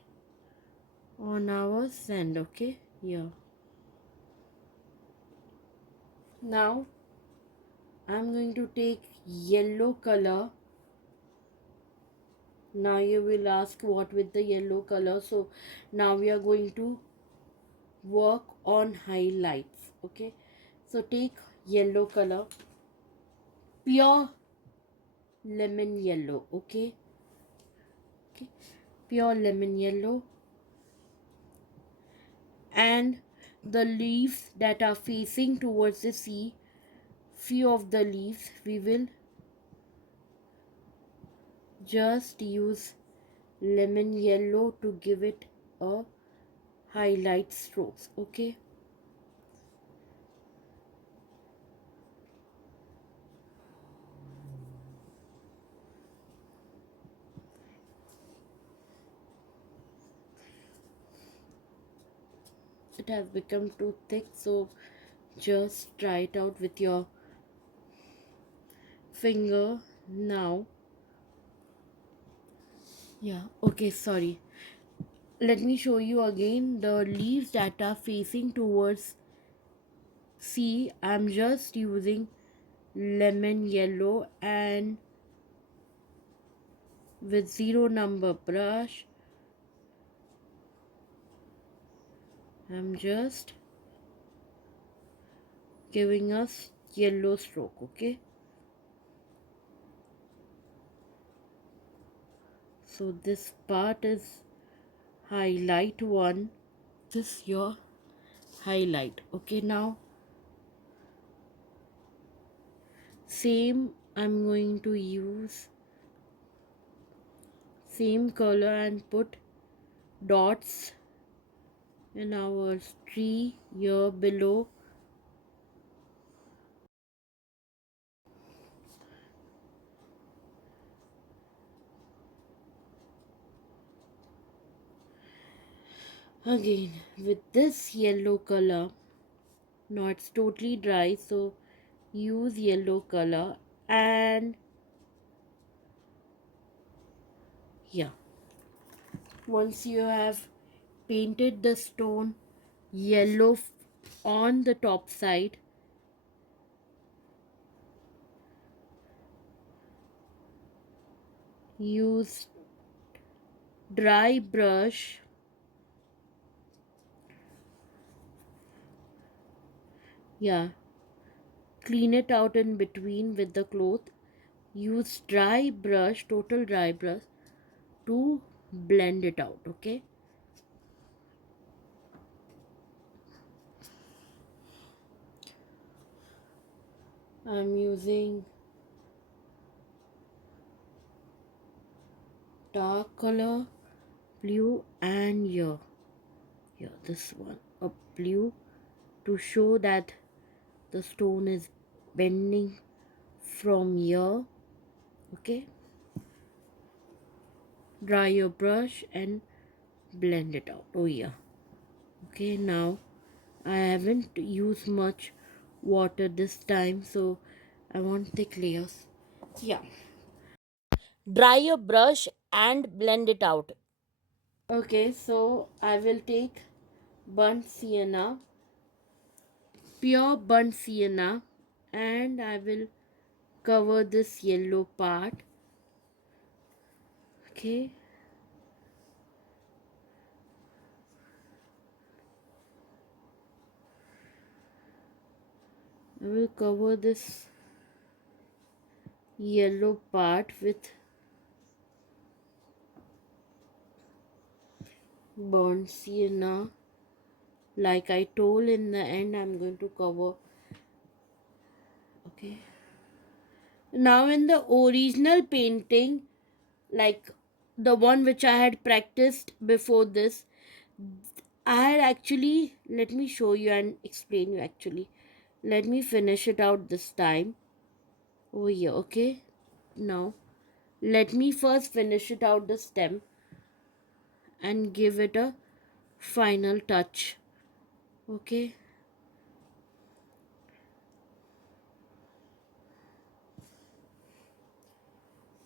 on our sand. Okay, yeah. Now I'm going to take yellow color. Now you will ask what with the yellow color. So now we are going to work on highlights. Okay, so take yellow color, pure lemon yellow. Okay, okay, pure lemon yellow, and the leaves that are facing towards the sea, few of the leaves we will just use lemon yellow to give it a highlight strokes. Okay, it has become too thick, so just try it out with your finger now. Yeah, okay, sorry, let me show you again the leaves that are facing towards sea. I'm just using lemon yellow, and with zero number brush I'm just giving us yellow stroke. Okay, so this part is highlight one. This is your highlight. Okay, now same, I'm going to use same color and put dots in our tree here below. Again with this yellow color. Now it's totally dry, so use yellow color, and yeah, once you have painted the stone yellow on the top side, use dry brush, yeah, clean it out in between with the cloth, use dry brush, total dry brush, to blend it out. Okay, I'm using dark color blue, and here this one a blue, to show that the stone is bending from here. Okay, dry your brush and blend it out. Oh yeah, okay, now I haven't used much water this time, so I want thick layers. Yeah, dry your brush and blend it out. Okay, so I will take burnt sienna, pure burnt sienna, and I will cover this yellow part. Okay, I will cover this yellow part with burnt sienna. Like I told, in the end I'm going to cover. Okay, now in the original painting, like the one which I had practiced before this, I had actually, let me show you and explain you actually. Let me finish it out this time over here. Okay, now let me first finish it out the stem and give it a final touch. Okay,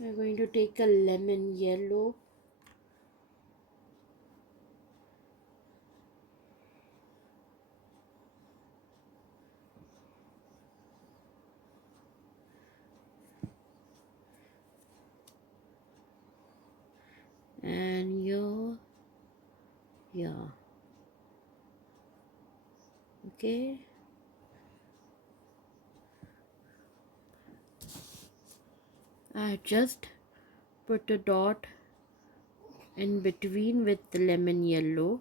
we're going to take a lemon yellow and here, yeah. Okay, I just put a dot in between with the lemon yellow,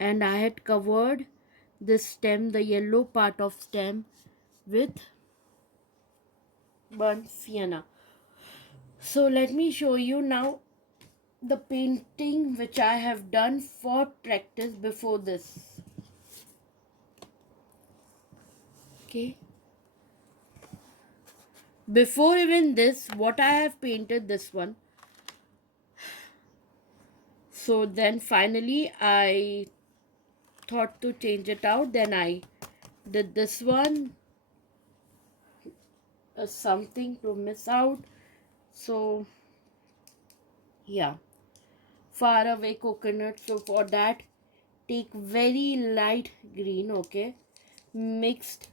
and I had covered this stem, the yellow part of stem, with burnt sienna. So let me show you now the painting which I have done for practice before this. Okay, before even this, what I have painted this one. So then finally I thought to change it out, then I did this one, something to miss out. So yeah, far away coconut. So for that, take very light green. Okay, mixed,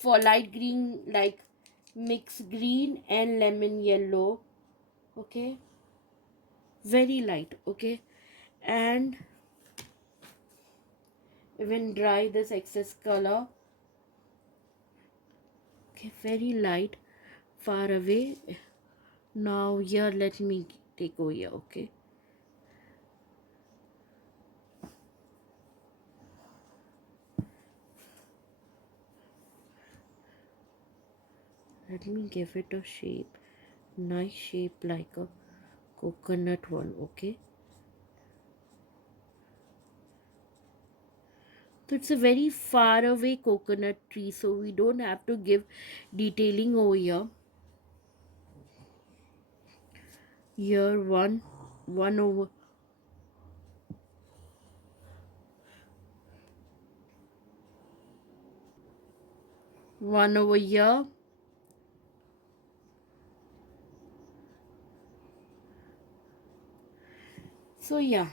for light green, like mix green and lemon yellow. Okay, very light. Okay, and even dry this excess color. Okay, very light, far away. Now here, let me take over here. Okay, let me give it a shape, nice shape like a coconut one. Okay, so it's a very far away coconut tree, so we don't have to give detailing over here. Here one over here. So yeah,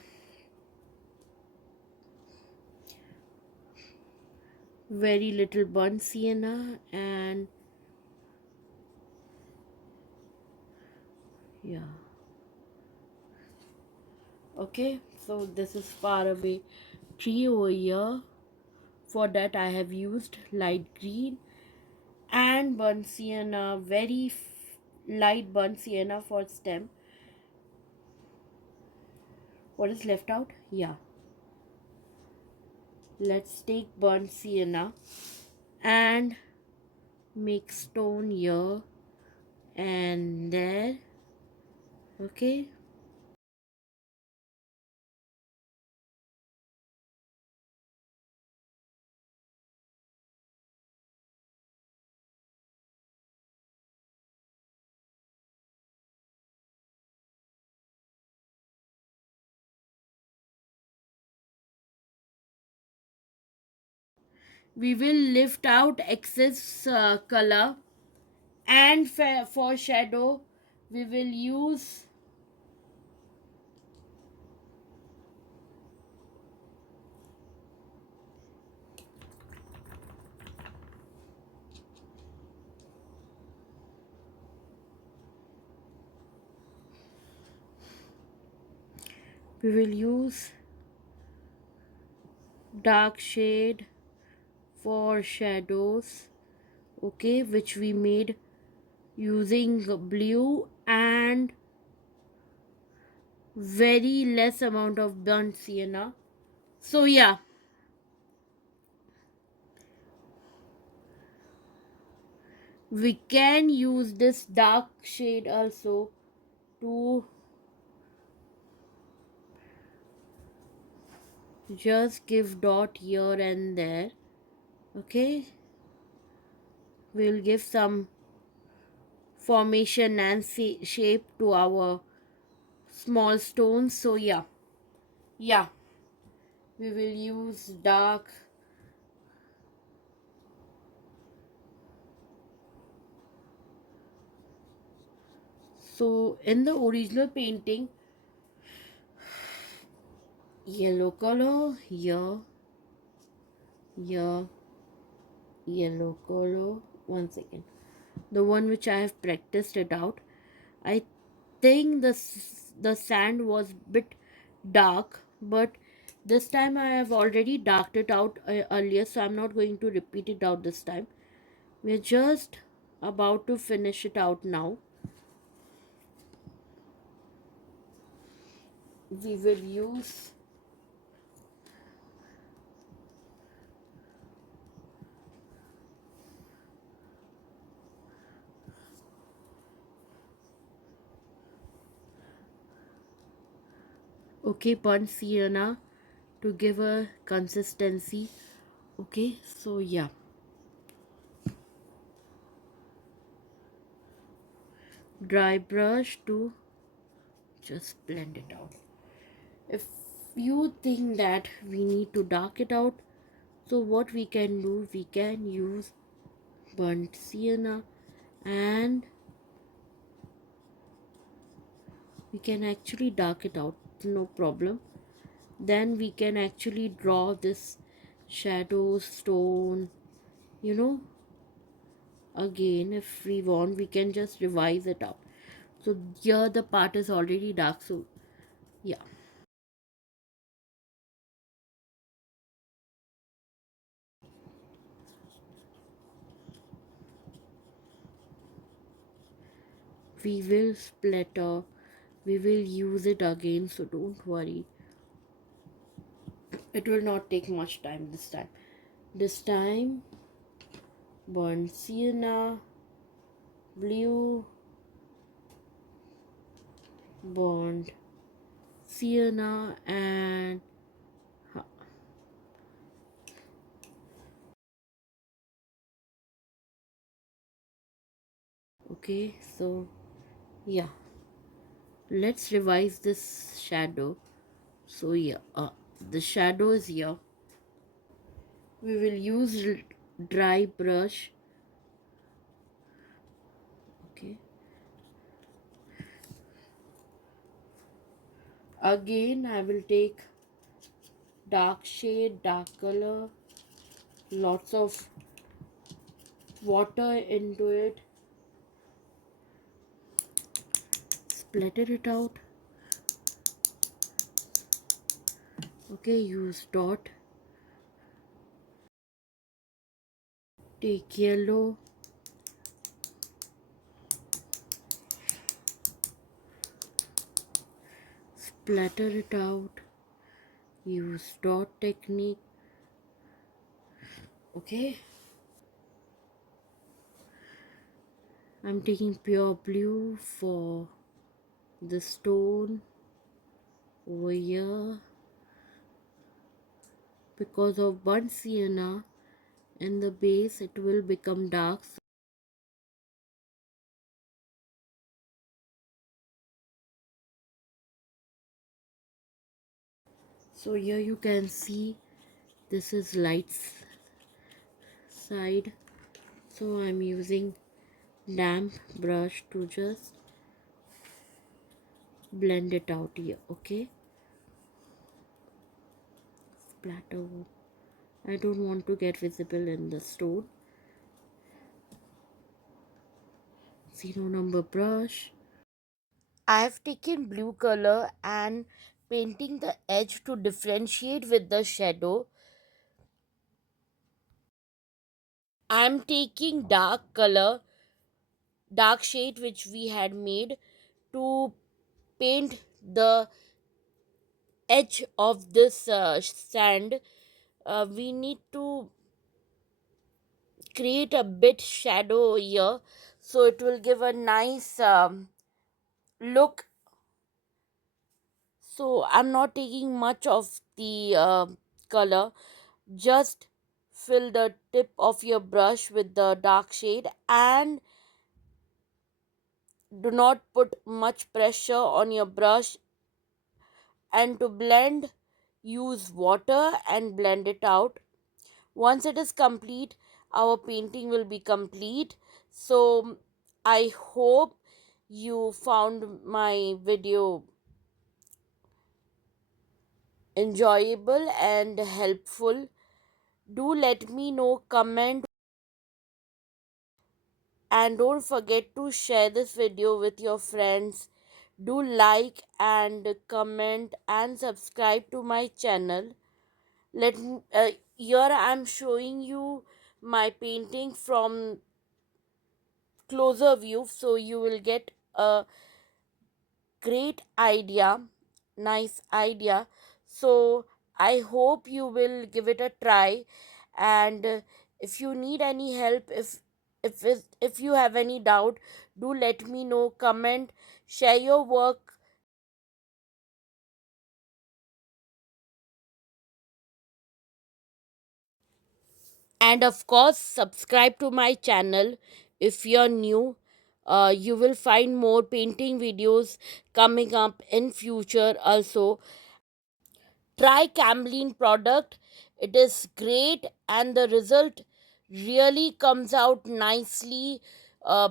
very little burnt sienna, and yeah. Okay, so this is far away tree over here. For that I have used light green and burnt sienna, very light burnt sienna for stem. What is left out? Yeah, let's take burnt sienna and make stone here and there. Okay, we will lift out excess color, and for shadow we will use, we will use dark shade for shadows. Okay, which we made using blue and very less amount of burnt sienna. So yeah, we can use this dark shade also to just give dot here and there. Okay, we'll give some formation and shape to our small stones. So yeah, we will use dark. So in the original painting, yellow color here, here, yellow color. One second. The one which I have practiced it out. I think the sand was bit dark, but this time I have already darked it out earlier, so I'm not going to repeat it out this time. We're just about to finish it out now. We will use okay burnt sienna to give a consistency. Okay, so yeah, dry brush to just blend it out. If you think that we need to dark it out, so what we can do, we can use burnt sienna and we can actually dark it out, no problem. Then we can actually draw this shadow stone, you know, again. If we want, we can just revise it up. So here the part is already dark, so yeah, we will splatter, we will use it again, so don't worry, it will not take much time this time. This time burnt sienna, blue, burnt sienna, and okay, so yeah, let's revise this shadow. So yeah, the shadow is here. We will use dry brush. Okay, again I will take dark shade, dark color, lots of water into it, splatter it out. Okay, use dot, take yellow, splatter it out, use dot technique. Okay, I'm taking pure blue for the stone over here. Because of burnt sienna in the base, it will become dark. So here you can see this is light side, so I'm using damp brush to just blend it out here. Okay, splatter. I don't want to get visible in the stone. Zero number brush. I have taken blue color and painting the edge to differentiate with the shadow. I'm taking dark color, dark shade which we had made to paint the edge of this sand, we need to create a bit shadow here, so it will give a nice look. So I'm not taking much of the color, just fill the tip of your brush with the dark shade, and do not put much pressure on your brush. And to blend, use water and blend it out. Once it is complete, our painting will be complete. So I hope you found my video enjoyable and helpful. Do let me know, comment, and don't forget to share this video with your friends. Do like and comment and subscribe to my channel. Here I'm showing you my painting from closer view, so you will get a great idea, nice idea. So I hope you will give it a try. And if you need any help, if you have any doubt, do let me know, comment, share your work, and of course subscribe to my channel if you're new. You will find more painting videos coming up in future also. Try Camlin product, it is great and the result really comes out nicely. uh,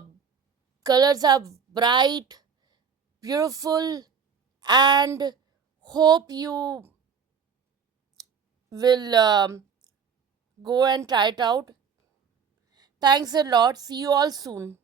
Colors are bright, beautiful, and hope you will go and try it out. Thanks a lot, see you all soon.